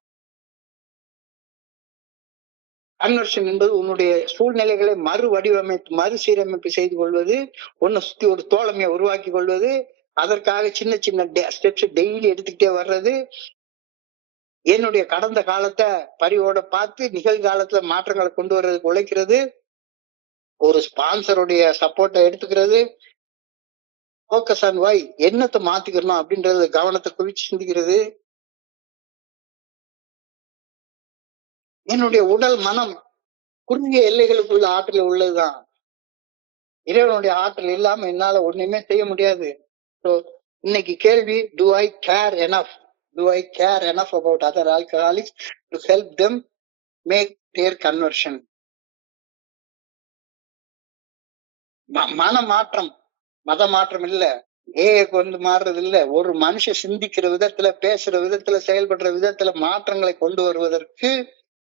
கன்வர்ஷன் என்பது உன்னுடைய சூழ்நிலைகளை மறு வடிவமைப்பு, மறுசீரமைப்பு செய்து கொள்வது, உன்னை சுத்தி ஒரு தோழமையை உருவாக்கி கொள்வது. அதற்காக சின்ன சின்ன ஸ்டெப்ஸ் டெய்லி எடுத்துக்கிட்டே வர்றது. என்னுடைய கடந்த காலத்தை பரிவோட பார்த்து நிகழ்காலத்துல மாற்றங்களை கொண்டு வர்றதுக்கு உழைக்கிறது. ஒரு ஸ்பான்சருடைய சப்போர்ட்டை எடுத்துக்கிறது. ஃபோக்கஸ் ஆன் வை, என்னத்தை மாத்திக்கணும் அப்படின்றது கவனத்தை குவிச்சு சிந்திக்கிறது. என்னுடைய உடல் மனம் குறுகிய எல்லைகளுக்குள்ள ஆற்றல் உள்ளதுதான். இறைவனுடைய ஆற்றல் இல்லாம என்னால ஒண்ணுமே செய்ய முடியாது. இன்னைக்கு கேள்வி, to I care enough? Do I care enough about other alcoholics to help them make their conversion? மன மாற்றம், மத மாற்றம் இல்ல, கொண்டு மாறுறது இல்ல. ஒரு மனுஷன் சிந்திக்கிற விதத்துல, பேசுற விதத்துல, செயல்படுற விதத்துல மாற்றங்களை கொண்டு வருவதற்கு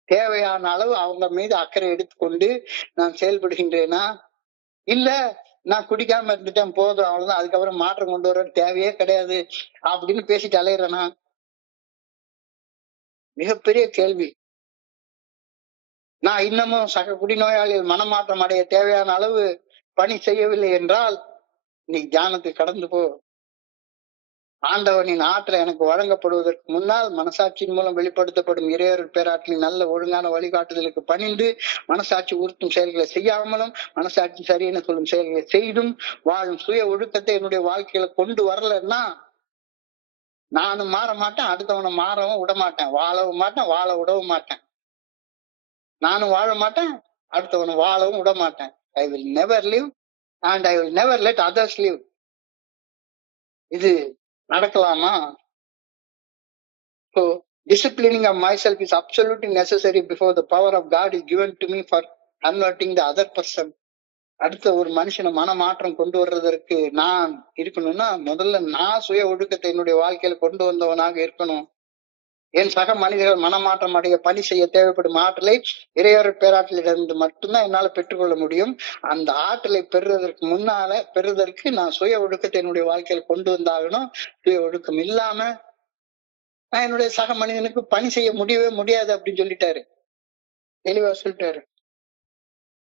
தேவையான அளவு அவங்க மீது அக்கறை எடுத்துக்கொண்டு நான் செயல்படுகின்றேனா? இல்ல நான் குடிக்காம இருந்துட்டேன் போதும் அவ்வளவுதான், அதுக்கப்புறம் மாற்றம் கொண்டு வர தேவையே கிடையாது அப்படின்னு பேசிட்டு அலையிறேனா? மிகப்பெரிய கேள்வி. நான் இன்னமும் சக குடிநோயாளிகள் மனமாற்றம் அடைய தேவையான அளவு பணி செய்யவில்லை என்றால் நீ தியானத்துக்கு கடந்து போ. ஆண்டவனின் ஆற்றல் எனக்கு வழங்கப்படுவதற்கு முன்னால் மனசாட்சியின் மூலம் வெளிப்படுத்தப்படும் இறையருள் பேராற்றலின் நல்ல ஒழுங்கான வழிகாட்டுதலுக்கு பணிந்து மனசாட்சி உறுத்தும் செயல்களை செய்யாமலும் மனசாட்சி சரியென சொல்லும் செயல்களை செய்தும் வாழும் சுய ஒழுக்கத்தை என்னுடைய வாழ்க்கையில கொண்டு வரலன்னா நானும் மாற மாட்டேன், அடுத்தவனை மாறவும் விட மாட்டேன், வாழவும் மாட்டேன், வாழ விடவும் மாட்டேன். நானும் வாழ மாட்டேன், அடுத்தவனை வாழவும் விட மாட்டேன். I will never live and I will never let others live. இது நடக்கலாமா? So disciplining of myself is absolutely necessary before the power of God is given to me for converting the other person. அடுத்த ஒரு மனுஷனை மனமாற்றம் கொண்டு வர்றதற்கு நான் இருக்கணும்னா முதல்ல நான் சுய ஒழுக்கத்தை என்னுடைய வாழ்க்கையில கொண்டு வந்தவனாக இருக்கணும். என் சக மனிதர்கள் மனமாற்றம் அடைய பணி செய்ய தேவைப்படும் ஆற்றலை இறையருள் பேராற்றலிலிருந்து மட்டும்தான் என்னால பெற்றுக்கொள்ள முடியும். அந்த ஆற்றலை பெறுவதற்கு நான் சுய ஒழுக்கத்தை என்னுடைய வாழ்க்கையில கொண்டு வந்தாகணும். சுய ஒழுக்கம் இல்லாம நான் என்னுடைய சக மனிதனுக்கு பணி செய்ய முடியவே முடியாது அப்படின்னு சொல்லிட்டாரு, தெளிவா சொல்லிட்டாரு.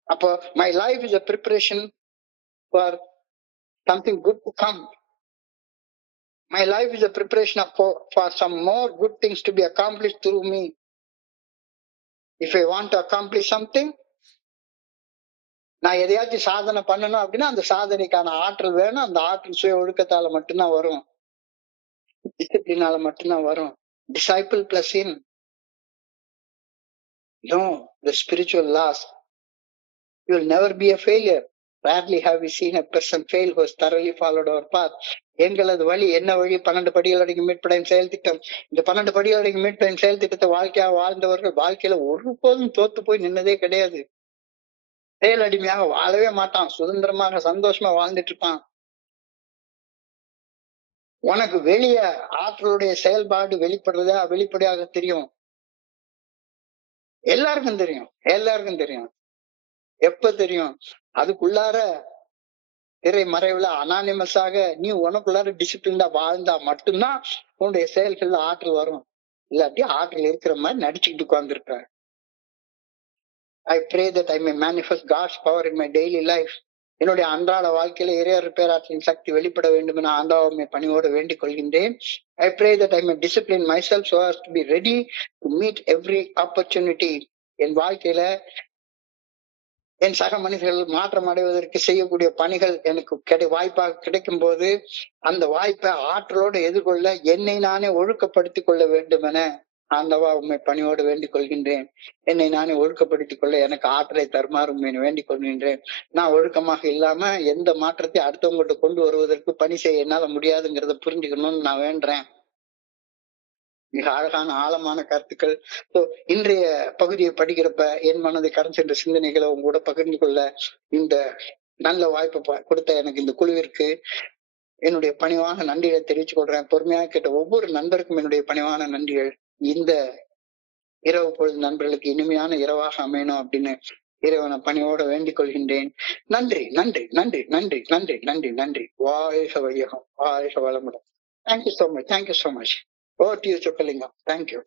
அப்போ my life is a preparation for something good to come. My life is a preparation for some more good things to be accomplished through me. If I want to accomplish something, நான் எதையாச்சும் சாதனை பண்ணணும் அப்படின்னா அந்த சாதனைக்கான ஆற்றல் வேணும். அந்த ஆற்றல் சுய ஒழுக்கத்தால மட்டும்தான் வரும், டிசிப்ளினால மட்டும்தான் வரும். Disciple plus in. No, the spiritual laws. You will never be a failure. Rarely have we seen a person fail who has thoroughly followed our path. எங்களது வழி என்ன வழி? 12 படிகள் அடங்கிய மீட்படையும் செயல் திட்டம். இந்த 12 படிகள் அடங்கிய மீட்படையும் செயல் திட்டத்தை வாழ்க்கையா வாழ்ந்தவர்கள் வாழ்க்கையில ஒருபோதும் தோத்து போய் நின்னதே கிடையாது. செயல் அடிமையாக வாழவே மாட்டான், சுதந்திரமாக சந்தோஷமா வாழ்ந்துட்டு இருப்பான். உனக்கு வெளிய ஆற்றலுடைய செயல்பாடு வெளிப்படையாக தெரியும், எல்லாருக்கும் தெரியும். எப்ப தெரியும்? அதுக்குள்ளார திரை மறைவுல அனானிமஸாக நீ உனக்குள்ளார டிசிப்ளின்டா வாழ்ந்தா மட்டும்தான் உன்னுடைய செயல்கள்ல ஆற்றல் வரும். இல்லாட்டி ஆற்றல் இருக்கிற மாதிரி நடிச்சுக்கிட்டு உட்கார்ந்துருக்க. I pray that I may manifest God's power in my daily life. என்னுடைய அன்றாட வாழ்க்கையில இறையருள் பேராற்றலின் சக்தி வெளிப்பட வேண்டும் என ஆண்டவரை பணியோடு வேண்டிக் கொள்கின்றேன். I pray that I may discipline myself so as to be ready to meet every opportunity. என் வாழ்க்கையில என் சக மனிதர்கள் மாற்றம் அடைவதற்கு செய்யக்கூடிய பணிகள் எனக்கு வாய்ப்பாக கிடைக்கும் போது அந்த வாய்ப்பை ஆற்றலோடு எதிர்கொள்ள என்னை நானே ஒழுக்கப்படுத்திக் கொள்ள வேண்டும் என ஆண்டவா உண்மை பணியோடு வேண்டிக் கொள்கின்றேன். என்னை நானே ஒழுக்கப்படுத்திக் கொள்ள எனக்கு ஆற்றலை தருமாறு உண்மை வேண்டிக் கொள்கின்றேன். நான் ஒழுக்கமாக இல்லாம எந்த மாற்றத்தை அடுத்தவங்கள்ட்ட கொண்டு வருவதற்கு பணி செய்ய என்னால முடியாதுங்கிறத புரிஞ்சுக்கணும்னு நான் வேண்டுறேன். மிக அழகான ஆழமான கருத்துக்கள். இன்றைய பகுதியை படிக்கிறப்ப என் மனதை கடந்து சென்ற சிந்தனைகளை உங்க கூட பகிர்ந்து கொள்ள இந்த நல்ல வாய்ப்பை கொடுத்த எனக்கு இந்த குழுவிற்கு என்னுடைய பணிவான நன்றிகளை தெரிவித்துக் கொள்றேன். பொறுமையாக கேட்ட ஒவ்வொரு நண்பருக்கும் என்னுடைய பணிவான நன்றிகள். இந்த இரவு பொழுது நண்பர்களுக்கு இனிமையான இரவாக அமையணும் அப்படின்னு இறைவனை பணியோட வேண்டிக் கொள்கின்றேன். நன்றி நன்றி நன்றி நன்றி நன்றி நன்றி நன்றி. வாழ்க வையகம், வாழ்க வளமுடன். Thank you so much. Over to you, Chokalingam. Thank you.